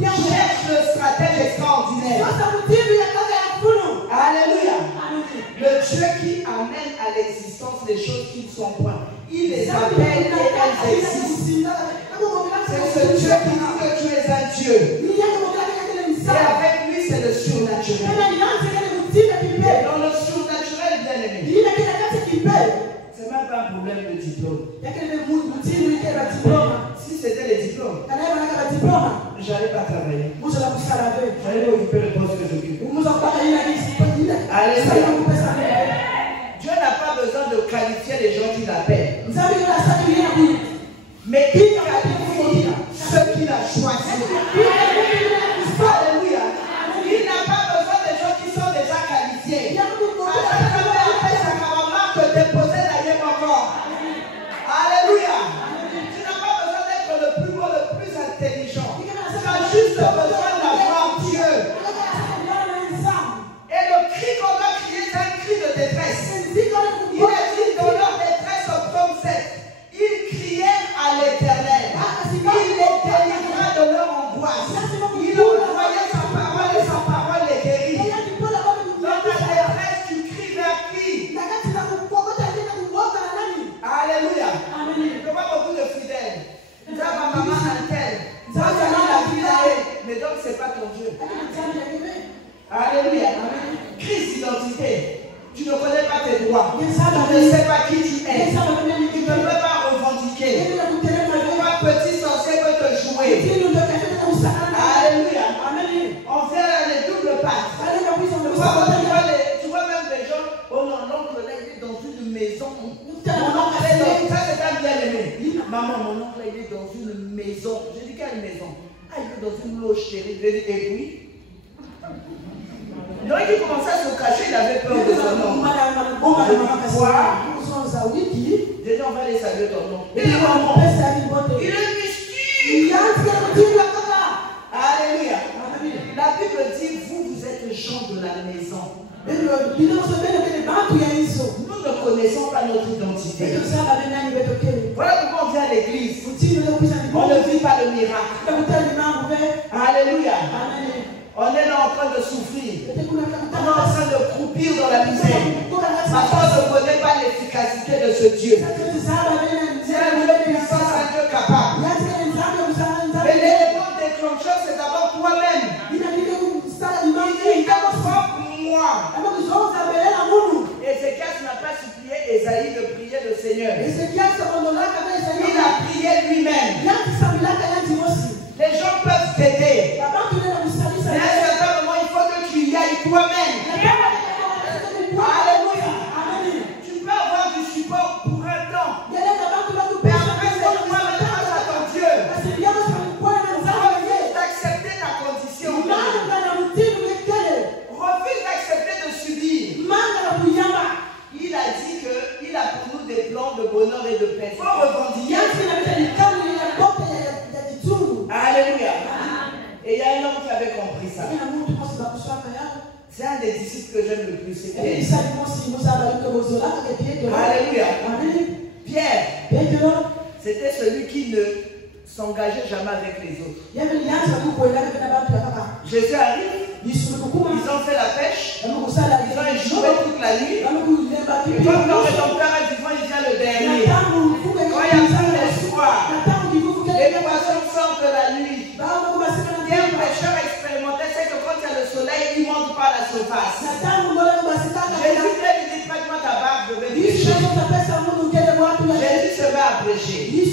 Cherche le stratège extraordinaire. Alléluia. Le Dieu qui amène à l'existence des choses qui ne sont point. Il les appelle et elles existent. C'est ce Dieu qui dit que tu es un Dieu. Et avec lui, c'est le surnaturel. Et dans le surnaturel, bien aimé, c'est même pas un problème de diplôme. Si c'était les diplômes, j'allais pas travailler. J'allais occuper le poste que j'occupe. Alléluia. Dieu n'a pas besoin de qualifier les gens qui l'appellent. Mais il qualifie ceux qu'il a choisis. Alléluia. Il n'a pas besoin des gens qui sont déjà qualifiés. Alléluia. Tu n'as pas besoin d'être le plus beau, le plus intelligent. Tu as juste besoin d'avoir Dieu. Et le cri qu'on a crié, c'est un cri de détresse. Il a dit dans leur détresse au psaume 7, ils crièrent à l'Éternel. Il les délivra de leur angoisse. Il envoyait sa parole et sa parole les guérit. Dans ta détresse, tu cries vers qui? Alléluia. Il n'y a pas beaucoup de fidèles. Ça va maman Antel. Ça va la vie. Mais donc ce n'est pas ton Dieu. Alléluia. Crise d'identité. Tu ne connais pas tes droits. Tu ne sais pas qui tu es. Tu ne peux pas revendiquer. Pourquoi petit sorcier peut te jouer? Alléluia. On fait les doubles pattes. Tu vois même des gens. Oh non, l'oncle là il est dans une maison. Ça c'est un bien-aimé. Maman, mon oncle il est dans une maison. Je dis quelle maison? Ah, il est dans une loge chérie. Je dis et puis. Donc il commençait à se cacher, il avait peur de son nom. Quoi? J'ai dit on va aller saluer ton nom. Il est maman. Il est mystique. Alléluia. La Bible dit vous êtes gens de la maison. Nous ne connaissons pas notre identité. Voilà pourquoi on vient à l'église. On ne vit pas le miracle. Alléluia. On est là en train de souffrir. On est en train de croupir dans la misère. Parce qu'on ne connaît pas l'efficacité de ce Dieu. C'est un Dieu puissant, un Dieu capable. Mais l'élément déclencheur, c'est d'abord toi-même. Il dit moi. Ézéchias n'a pas supplié Esaïe de prier le Seigneur. Il a prié lui-même. Les gens peuvent t'aider. Mais à un certain moment, il faut que tu y ailles toi-même. Alléluia. Tu peux avoir du support pour un temps. Mais après, c'est toi-même face à ton Dieu. Refuse d'accepter ta condition. Refuse d'accepter de subir. Il a dit qu'il a pour nous des plans de bonheur et de paix. Il faut revendiquer. Alléluia. Et il y a un homme qui avait compris ça. C'est un des disciples que j'aime le plus. C'est Pierre. Alléluia. Pierre, c'était celui qui ne s'engageait jamais avec les autres. Jésus arrive. Ils ont fait la pêche. Ils ont échoué toute la nuit. Et quand le rédempteur est vivant, il vient le dernier. Quand il y a plus d'espoir, les poissons sortent de la nuit. Un pêcheur expérimenté, c'est que quand il y a le soleil, il ne monte pas à la surface. Jésus lui dit, prête-moi ta barque, je vais prêcher. Jésus se met à prêcher. Il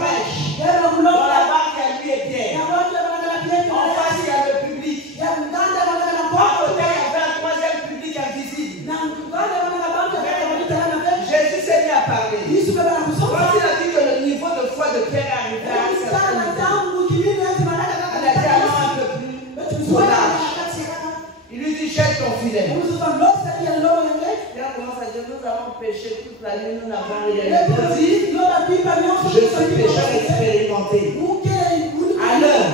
prêche. Dans la barque, il y a lui et Pierre. En face, il y a le public. À côté, il y avait un troisième public invisible. Jésus s'est mis à parler. Quand il a dit que le niveau de foi de Pierre est arrivé à un certain niveau, il lui dit jette ton filet. Pierre commence à dire nous avons péché toute la nuit, nous n'avons rien dit. Je suis pécheur expérimenté. À l'heure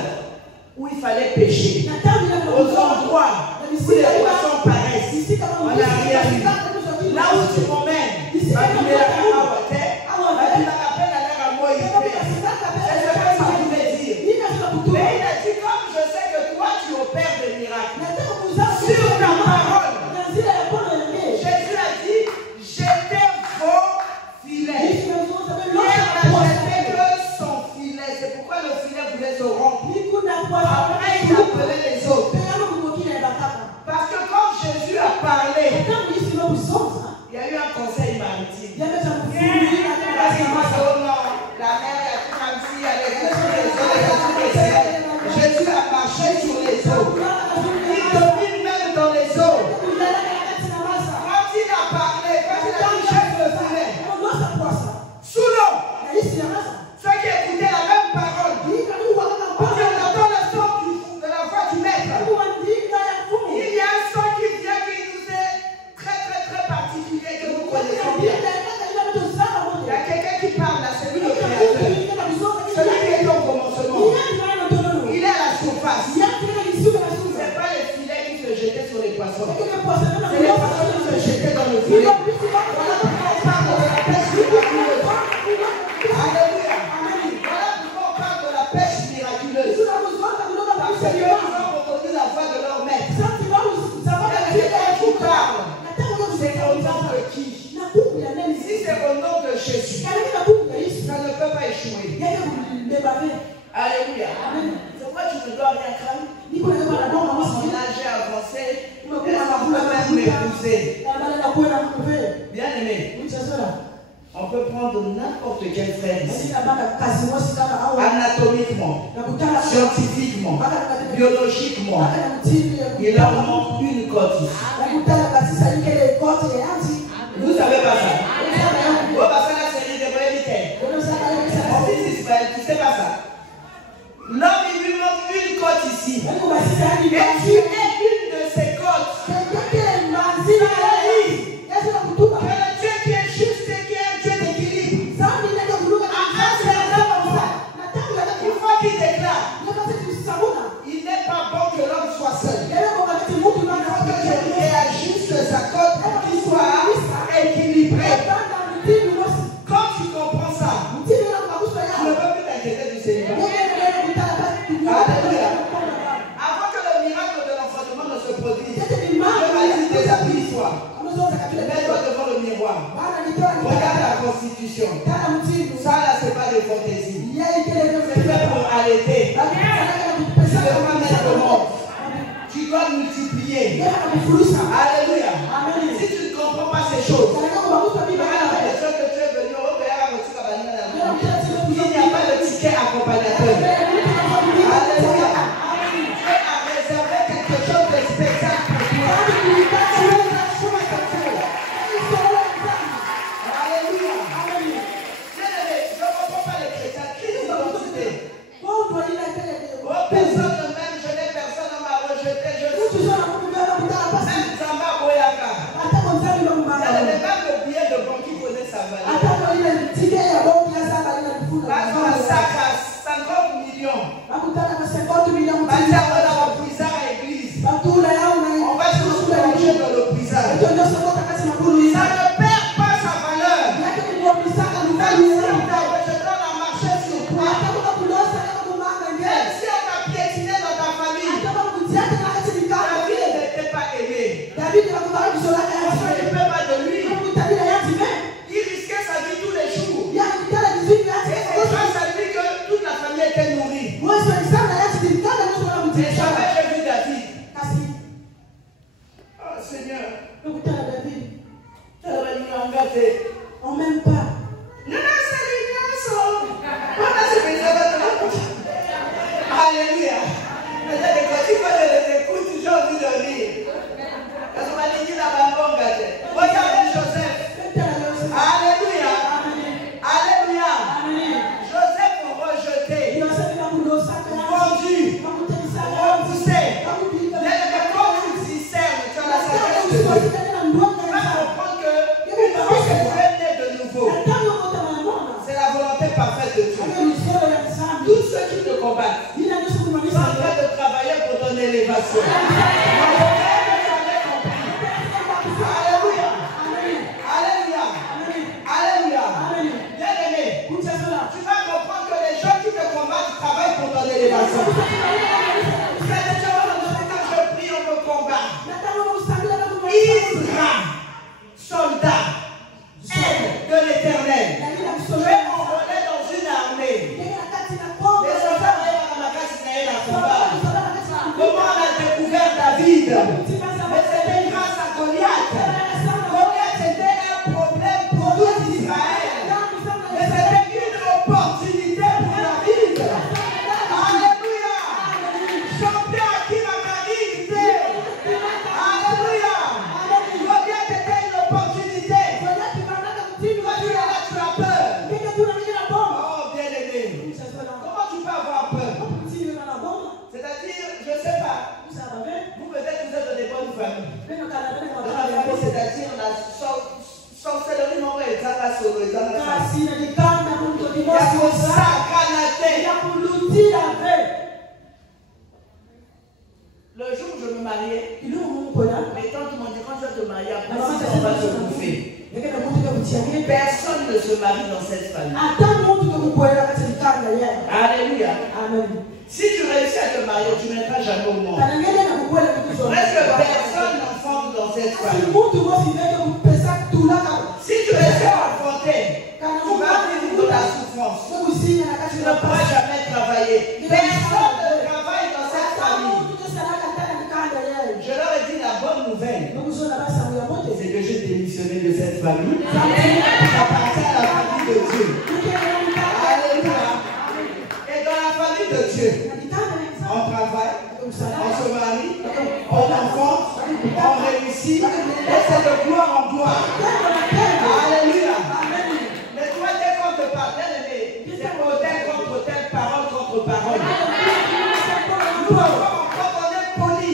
où il fallait pécher, aux endroits où les poissons paraissent, on n'a rien vu. Là où tu m'emmènes, tu mets la caméra à terre, tu la rappelles à l'air à moi. C'est ce que ça voulait dire. Mais il a dit comme Jésus. Ça ne peut pas échouer. Alléluia. C'est pourquoi tu ne dois rien craindre. Mon âge est avancé. Est-ce qu'on peut même m'épouser? Bien aimé. On peut prendre n'importe quel frère ici. Anatomiquement, scientifiquement, biologiquement, il en manque une côte ici. Vous savez pas ça? Vous passez la série de Boyabité. Mon fils Ismaël, tu sais pas ça? L'homme, il lui manque une côte ici. Et tu es une de ces côtes. Il n'est pas bon que l'homme soit seul. Il faut que Dieu réajuste sa côte pour qu'il soit équilibré. Quand tu comprends ça, tu ne peux plus t'inquiéter du Seigneur. Alléluia. Avant que le miracle de l'enfantement ne se produise, Dieu m'a dit déshabille-toi. Mets-toi devant le miroir. Regarde la constitution. Ça là, c'est pas des fantaisies. C'est fait pour allaiter. Tu ne dois pas mettre le monde. Tu dois multiplier. Alléluia. Si tu ne comprends pas ces choses, il n'y a pas de ticket accompagnateur. Alléluia. Dieu a réservé quelque chose de spécial pour toi. Alléluia. Je ne comprends pas les chrétiens. Crise d'identité. Oh, personne ne m'aime, je n'ai personne à m'a rejeté. Je suis même Zamba Boyaka. Elle n'est même le billet de banque qui connaît sa valeur. Parce qu'on sac à 50 millions. On va se plonger dans le puisage. Ça ne perd pas sa valeur. Même si on t'a rejeté, on a marché sur toi. Même si on t'a piétiné dans ta famille, David n'était pas aimé. On ne peut pas de lui. Il risquait sa vie tous les jours. Et c'est grâce à lui que toute la famille était nourrie. Et jamais j'ai vu David. Oh Seigneur. On m'aime pas. Alléluia. J'ai envie de rire. Regardez Joseph. Alléluia. Alléluia. Joseph rejeté, vendu, repoussé. Quand tu discernes, tu as la sagesse de Dieu. Tu vas comprendre que une fois que tu es né de nouveau, c'est la volonté parfaite de Dieu. Tous ceux qui te combattent sont en train de travailler pour ton élévation. Alléluia. Alléluia. Alléluia. Bien aimé, tu vas comprendre que les gens qui te combattent travaillent pour ton élévation. C'est des gens quand je prie, on me combat. Israël, soldat de l'Éternel. Tu es enrôlé dans une armée. Les soldats de la casse la combat. Comment on a découvert David? Mais c'était grâce à Goliath. Goliath était un problème pour tout Israël. Mais c'était une opportunité pour David. Alléluia. Chanter à qui m'a qualité. Alléluia. Goliath était une opportunité. Toi, tu es là, tu as peur. Oh, bien aimé. Comment tu peux avoir peur? C'est-à-dire, je ne sais pas. Vous peut-être vous êtes dans des bonnes familles. Dans la famille, c'est-à-dire la sorcellerie non mais ça la le jour où je me mariais, mes tantes m'ont dit quand tu vas te marier, après on va te bouffer. Personne ne se marie dans cette famille. Alléluia. Amen. Si tu réussis à te marier, tu ne mettras jamais au monde. Presque personne n'enfante dans cette famille. Si tu réussis à enfanter, tu ta souffrance. Tu ne pourras jamais travailler. Personne ne travaille dans cette famille. Je leur ai dit la bonne nouvelle. C'est que j'ai démissionné de cette famille. J'appartiens à la famille de Dieu. Alléluia. Et dans la famille de Dieu, on travaille, on se marie, on enfante, on réussit. Et c'est de gloire en gloire. Alléluia. Mais toi, dès qu'on te parle, bien aimé, c'est autel contre autel, parole contre parole. Nous, encore, on est poli.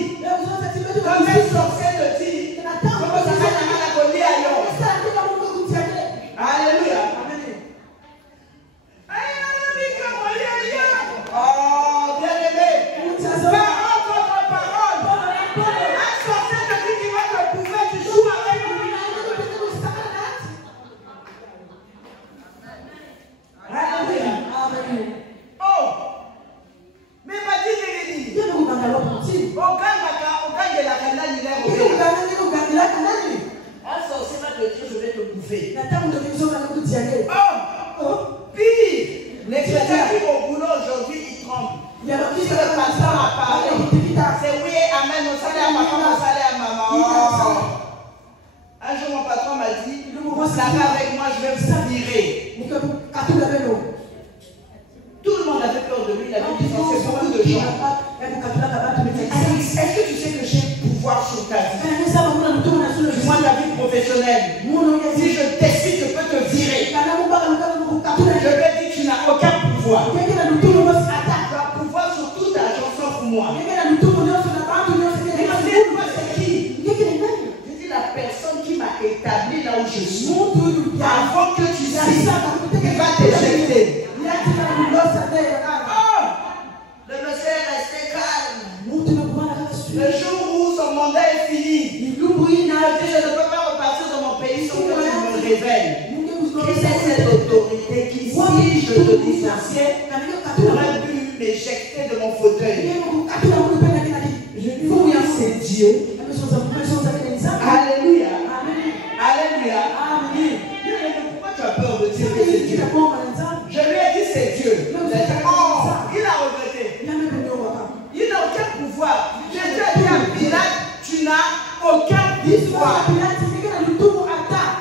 Comme un sorcier te dit, comment ça va la maladie ailleurs. Alléluia. Oh, bien aimé. Parole contre parole. Un sorcier te dit qu'il va te bouffer, tu joues avec lui. Alléluia. Oh, mais m'a dit, un sorcier va te dire, je vais te bouffer. Oh, pire. Les chrétiens qui vont au boulot aujourd'hui, ils tremblent. Si le pasteur a parlé, c'est oui, amen, on s'allait à maman, on s'allait à maman. Oh. Un jour, mon patron m'a dit, vous savez avec moi, je vais vous virer. Tout le monde avait peur de lui, il avait licencié beaucoup de gens. Est-ce que tu sais que j'ai pouvoir sur ta vie? Moi, ta vie professionnelle. Si je décide, je peux te virer. Je vais dire, tu n'as aucun pouvoir. Tu as pouvoir sur tout argent sauf moi. Je dis, la personne qui m'a établi là où je suis, avant que tu signes, il va t'éjecter. Oh, le monsieur est resté calme. Le jour où son mandat est fini, il dit, je ne peux pas repartir dans mon pays sans que tu me réveilles. Qui c'est cette autorité qui, si je te licenciais, aurait pu m'éjecter de mon fauteuil? C'est Dieu. Alléluia. Alléluia. Pourquoi tu as peur de dire que c'est Dieu? Je lui ai dit c'est Dieu. Oh, il a regretté. Il n'a aucun pouvoir. Jésus a dit à Pilate, tu n'as aucun pouvoir.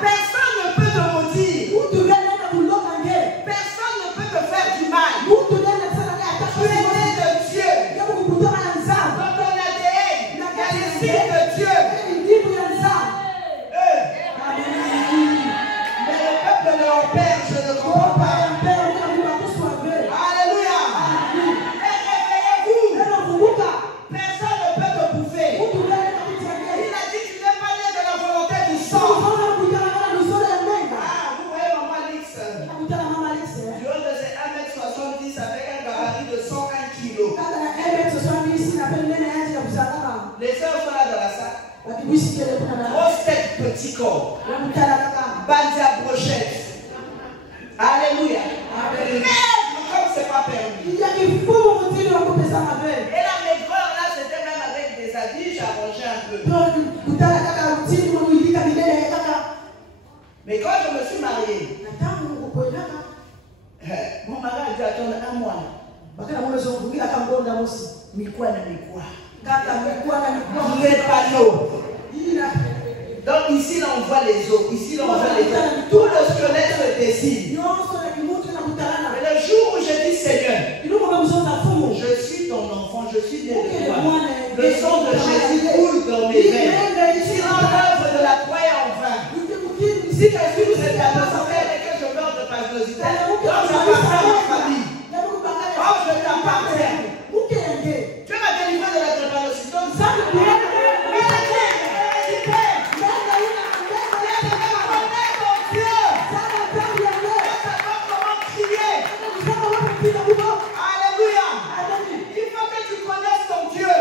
Personne ne peut te maudire. Personne ne peut te faire du mal. Tu es né de Dieu. Dans ton ADN, il y a les signes de Dieu. Mais le peuple de leur père, je ne comprends pas. Alléluia. Et réveillez-vous. Personne ne peut te bouffer. Il a dit tu n'es pas né de la volonté du sang. Ah, vous voyez maman Alix. Du haut de ses 1m70 avec un gabarit de 101 kg. Les sœurs sont là dans la salle. Grosse tête, petit corps. Bandia brochette. Alléluia. Merde, comme c'est pas permis. Et la maigreur là, c'était même avec des habits, j'arrangeais un peu. Mais quand je me suis marié, mon mari a dû attendre un mois. Les panneaux. Donc ici là on voit les os, ici là on voit les os. Tout le squelette se dessine. Mais le jour où je dis Seigneur, je suis ton enfant, je suis né de toi. Le sang de Jésus coule dans mes veines. Si l'œuvre de la croix est en vain, si je suis cette santé et que je meurs de pathologie, donc j'appartiens à ma famille. Oh, je t'appartiens. Tu m'as délivré de la drépanocytose. Alléluia. Il faut que tu connaisses ton Dieu.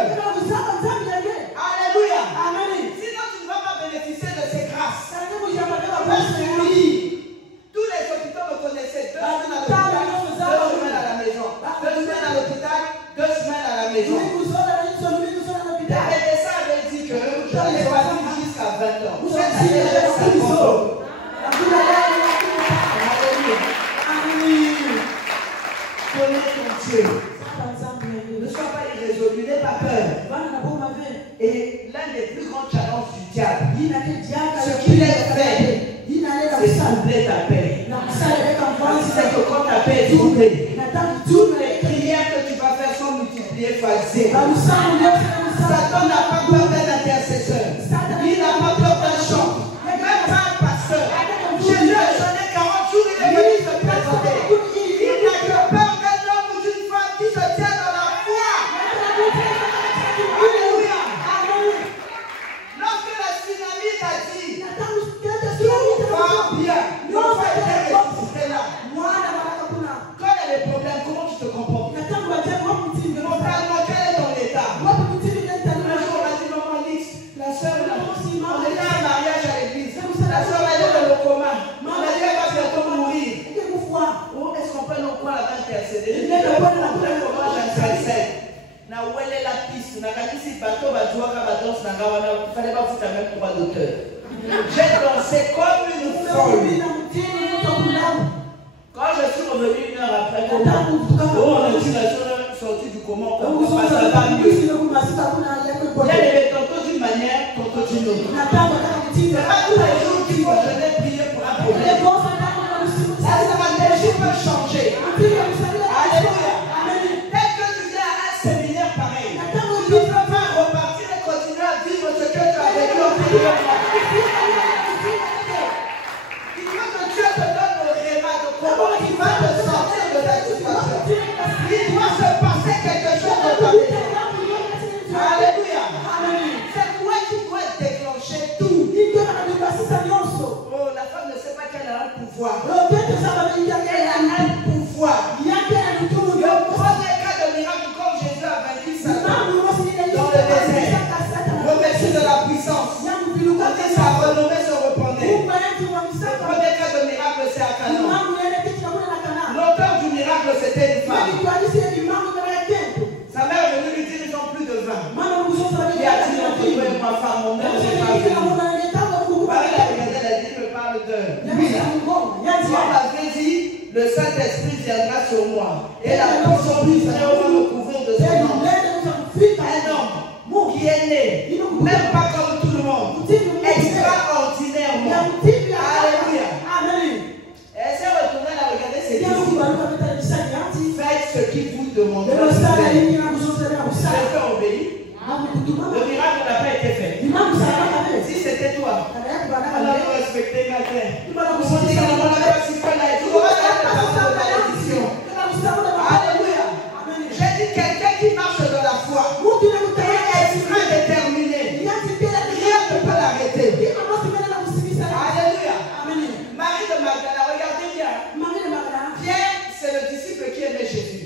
Dieu. Ne sois pas irrésolu, n'aie pas peur. Et l'un des plus grands challenges du diable, ce qu'il a fait, c'est troubler ta paix. C'est que quand ta paix est troublée, toutes les prières que tu vas faire sont multipliées par 0. Satan n'a pas peur d'un intercesseur. Il n'a pas peur d'un chant. Même pas un pasteur. Jésus a jeûné 40 jours, il est venu se présenter. Il n'a que peur d'un homme ou d'une femme qui se tient dans la foi. Alléluia. Lorsque la tsunami t'a dit, tout va bien, non pas été ressuscité là. Quand il y a des problèmes, comment tu te comportes? Mentalement, quel est ton état? Un jour, on a dit, maman Lix, la soeur, on était à un mariage à l'église. La soeur, elle est dans le coma. On a dit, elle va bientôt mourir. Où est-ce qu'on peut nous croire là-bas intercéder? Comment j'intercède? Na où elle est la piste? Na quand ici, bateau, va jouer à la danse, il fallait pas foutre même droit d'auteur. J'ai dansé comme une folle. Quand je suis revenu une heure après, on a dit la soeur sortie du coma, on va passer à la mieux. Il y a des tantôt d'une manière, tantôt d'une autre. C'est pas tous les jours qu'il faut venir prier pour un problème. Ça va déjà peut changer. Alléluia. Dès que tu viens à un séminaire pareil, tu ne peux pas repartir et continuer à vivre ce que tu as vécu au pays. Il faut que Dieu te donne le réma de comment il va te sortir de la situation. Il doit se passer quelque chose de ta vie. Alléluia. C'est toi qui dois déclencher tout. Oh, la femme ne sait pas qu'elle a un pouvoir. Elle a un pouvoir. Le premier cas de miracle, comme Jésus a vaincu Satan dans le désert, revêtu de la puissance, quand sa renommée se répandait. Le premier cas de miracle, c'est à Canaan. L'auteur du miracle, c'était une femme. Sa mère est venue lui dire, ils n'ont plus de vin. Qui a-t-il entre toi et ma femme? Mon mère n'est pas venue. Elle a dit, me parle d'eux. Moi, m'avait dit, le Saint-Esprit viendra sur moi. Et la portion du Seigneur va me couvrir de son nom. Un homme qui est né, même pas comme tout le monde, extraordinairement. Alléluia. Elle s'est retournée, elle a regardé ses disciples. Faites ce qu'il vous demande. Je fais obéir. Le miracle n'a pas été fait. Si c'était toi, alors tu respectais ma terre. On dit qu'on n'a pas si peu là. Tu auras la bénédiction. Alléluia. J'ai dit quelqu'un qui marche dans la foi. Qui est très déterminé. Rien ne peut l'arrêter. Alléluia. Marie de Magdala, regardez bien. Pierre, c'est le disciple qui aimait Jésus.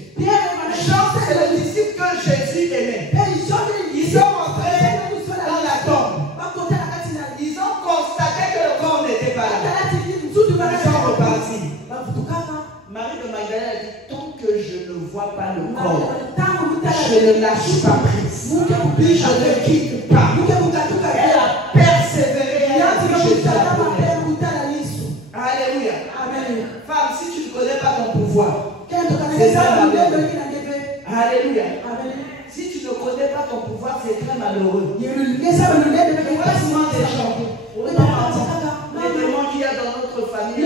Jean, c'est le disciple que Jésus aimait. Ils sont entrés dans la tombe. Ils ont constaté que le corps n'était pas là. Ils sont repartis. Marie de Magdala a dit, tant que je ne vois pas le corps, je ne lâche pas prise. Je ne quitte pas. Elle a persévéré. Elle a dit, Jésus la connaît. Alléluia. Femme, si tu ne connais pas ton pouvoir, c'est ça malheureux. Alléluia. Si tu ne connais pas ton pouvoir, c'est très malheureux. Les démons qu'il y a dans notre famille,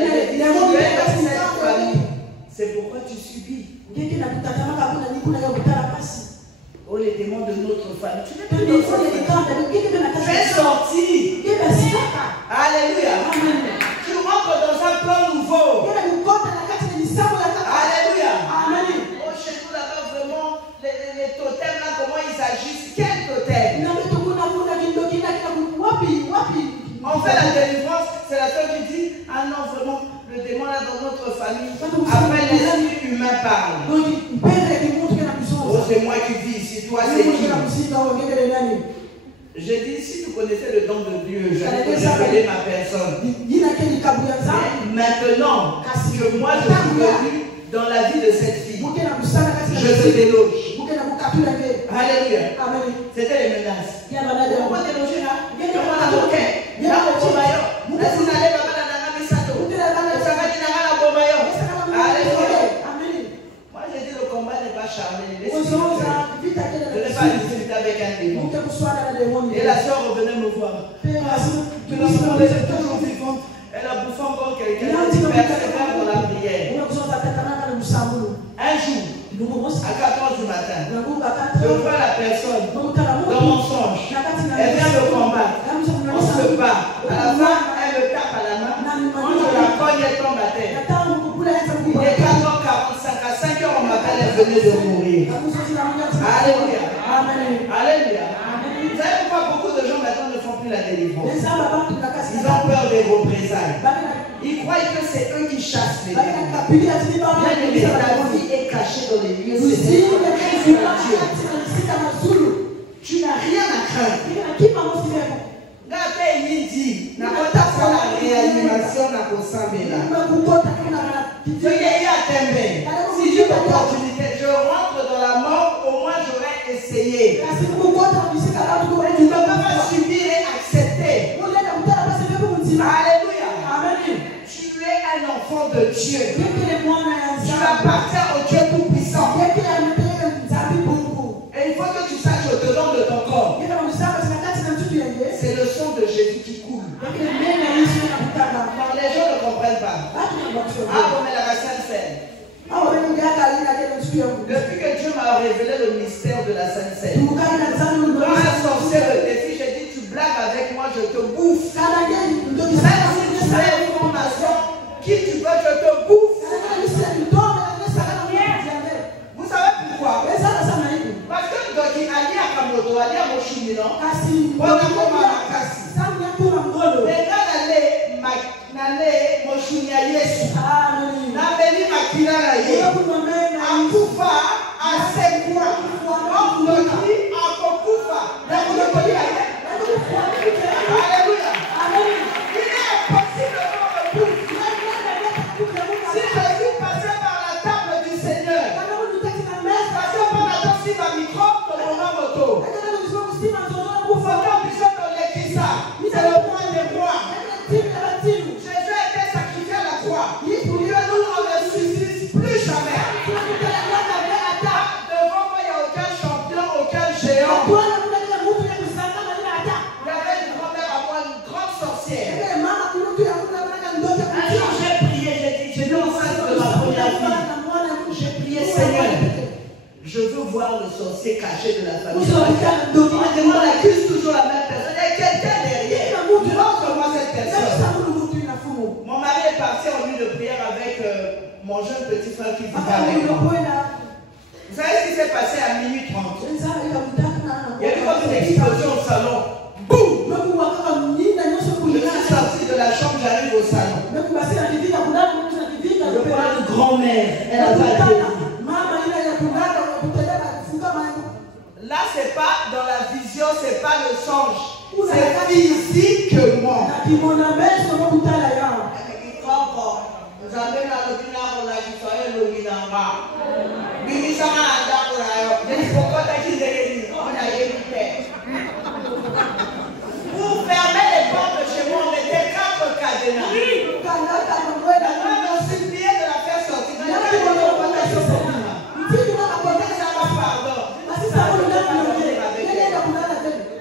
c'est pourquoi tu subis. Oh, les démons de notre famille. Tu n'es plus notre famille. Fais sortir. Alléluia. Tu rentres dans un plan nouveau. Alléluia. Oh, chez nous là-bas, vraiment, les totems là, comment ils agissent. Quel totem? On fait la délivrance, c'est la soeur qui dit, ah non, vraiment, le démon là dans notre famille, après l'esprit humain parle. Oh, c'est moi qui vis ici, toi c'est qui? J'ai dit, si tu connaissais le don de Dieu, j'allais te révéler ma personne. Maintenant, que moi je suis venu dans la vie de cette fille, je te déloge. Alléluia. C'était les menaces. On va déloger là. On va la moquer. Là, on va Alléluia. Moi j'ai dit le combat n'est pas pas discuter avec un démon. Et la soeur revenait me voir. Tu l'as demandé, elle est toujours vivante. Elle a bouffé encore quelqu'un. Elle dit persévère dans la prière. Un jour, à 14 du matin, je vois la personne dans mon songe. Elle vient me combattre. On se bat. À la fin, elle me tape à la main. Quand je la cogne, elle tombe à terre. Il est 4h45. À 5h, on m'appelle, elle venait de mourir. Alléluia. Alléluia. Vous savez pourquoi beaucoup de gens maintenant ne font plus la délivrance? Ils ont peur des représailles. Ils croient que c'est eux qui chassent les démons. La vie est cachée dans les lieux célestes. Tu n'as rien à craindre. Regardez, il dit, n'a pas fait la réanimation dans le Sambela. Si j'ai l'opportunité, je rentre dans la mort, au moins j'aurais essayé. Tu ne peux pas subir et accepter. Alléluia. Tu es un enfant de Dieu. Tu appartiens au Dieu Tout-Puissant. Et il faut que tu saches au-dedans de ton corps. C'est le sang de Jésus qui coule. Non, les gens ne comprennent pas. Ah, bon, mais la Sainte Seine. Depuis que Dieu m'a révélé le mystère de la Sainte Seine, quand un sorcier me défie, j'ai dit, tu blagues avec moi, je te bouffe. Même si tu fais une formation, qui tu veux, je te bouffe. Vous savez pourquoi? Parce que Doki Ali à Kamoto, Ali à Moshumi, non? On a comme à Kasi. Mais quand n'allez Moshumi à Yesu, n'abeli Makila à Yesu, à Koufa, à Sekwa, à Doki, à Kokufa, Alléluia. Il est impossible de me bouffer. Si je suis passé par la table du Seigneur, parce que par la table, si ma microbe, comme mon moto, vous faites un bisou dans l'église, c'est le roi des rois. Jésus a été sacrifié à la croix. Dieu nous, on ne suscite plus jamais. Devant moi, il n'y a aucun champion, aucun géant. Il y avait une grand-mère à moi, une grande sorcière. Un jour, j'ai prié, j'ai dit enceinte de ma première fille. J'ai prié, Seigneur, je veux voir le sorcier caché de la famille. On accuse toujours la même personne. Il y a quelqu'un derrière. Montre-moi cette personne. Mon mari est parti en nuit de prière avec mon jeune petit frère qui vivait avec moi. Vous savez ce qui s'est passé à minuit 30? Il y a eu comme une explosion au salon. Boum! Je suis sorti de la chambre, j'arrive au salon. Je prends une grand-mère, elle a pas été. Là, c'est pas dans la vision, c'est pas le songe. C'est physiquement. Pour fermer les portes de chez moi, on mettait 4 cadenas. On suppliait de la faire sortir.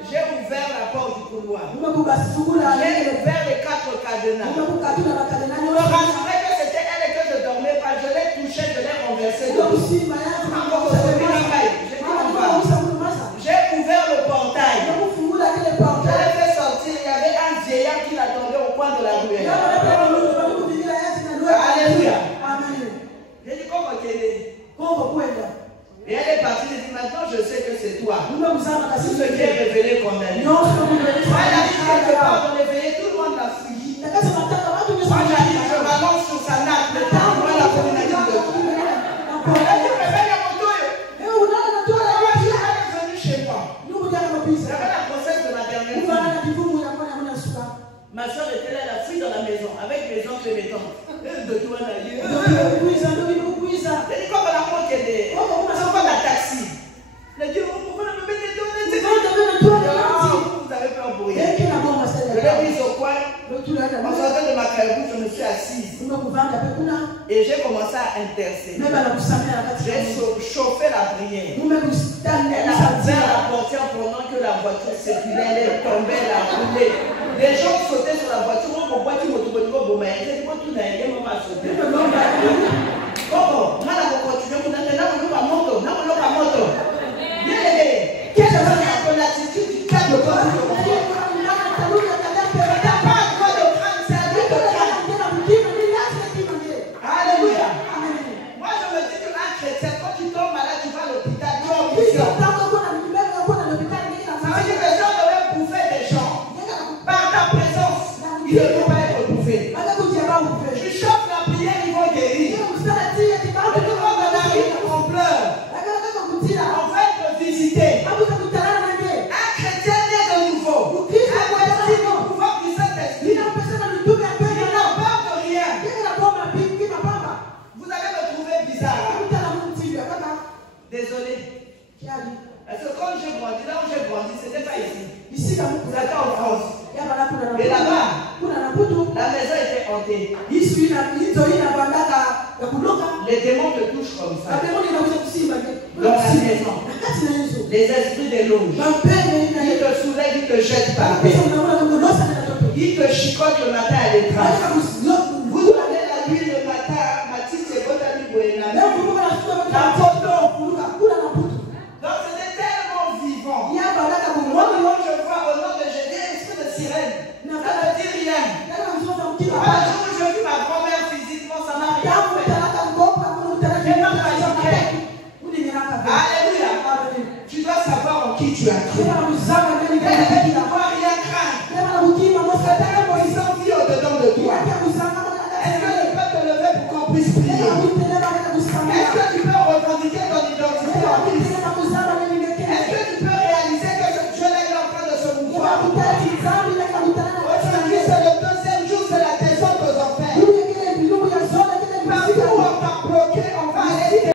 J'ai ouvert la porte du couloir. J'ai ouvert les 4 cadenas. Je me rassurais que c'était elle et que je ne dormais pas. Je l'ai touchée, je l'ai renversée. J'ai ouvert le portail. Je l'ai fait sortir. Il y avait un vieillard qui l'attendait au coin de la ruelle. Alléluia. J'ai dit comment qu'elle est. Et elle est partie, elle dit maintenant je sais que c'est toi. Tout ce qui est révélé condamné. Elle a dit quelque part dans l'éveillé, tout le monde l'a fouillé. Moi j'arrive, je balance sur sa nappe, le temps, moi la communauté de tout. Elle dit, intercéder. J'ai chauffé la prière. Elle a ouvert la portière pendant que la voiture circulait, elle est tombée, elle a roulé. Les gens sautaient sur la voiture. Pourquoi tu m'as tout dit? Alléluia. Moi je me dis que un chrétien, quand tu tombes malade, tu vas à l'hôpital, tu vas en mission. Ça veut dire que les gens doivent bouffer des gens. Par ta présence, ils ne vont pas être bouffés. Tu chopes la prière, ils vont guérir. Tu vas dans la rue, on pleure. On va être visité. Un chrétien né de nouveau. Un chrétien au pouvoir du Saint-Esprit. Il n'a peur de rien. Vous allez me trouver bizarre. Désolé. Parce que quand j'ai grandi, là où j'ai grandi, ce n'était pas ici. Vous êtes en France. Et là-bas, la maison était hantée. Les démons te touchent comme ça. Dans la maison. Les esprits des loges. Ils te soulèvent, ils te jettent par terre. Ils te chicotent le matin à l'étrage. Vous allez la nuit le matin, Mathilde, c'est votre ami Bouena. La photo. Donc c'était tellement vivant. Moi, je vois au nom de Jésus, esprit de sirène. Ça ne dit rien. Un jour où j'ai vu ma grand-mère physiquement, ça m'a rien fait. J'ai pas paniqué. Alléluia. Tu dois savoir en qui tu as cru. Tu ne dois rien craindre. Ils sont mis au-dedans de toi. Est-ce que je peux te lever pour qu'on puisse prier? Est-ce que tu peux revendiquer ton identité en Christ?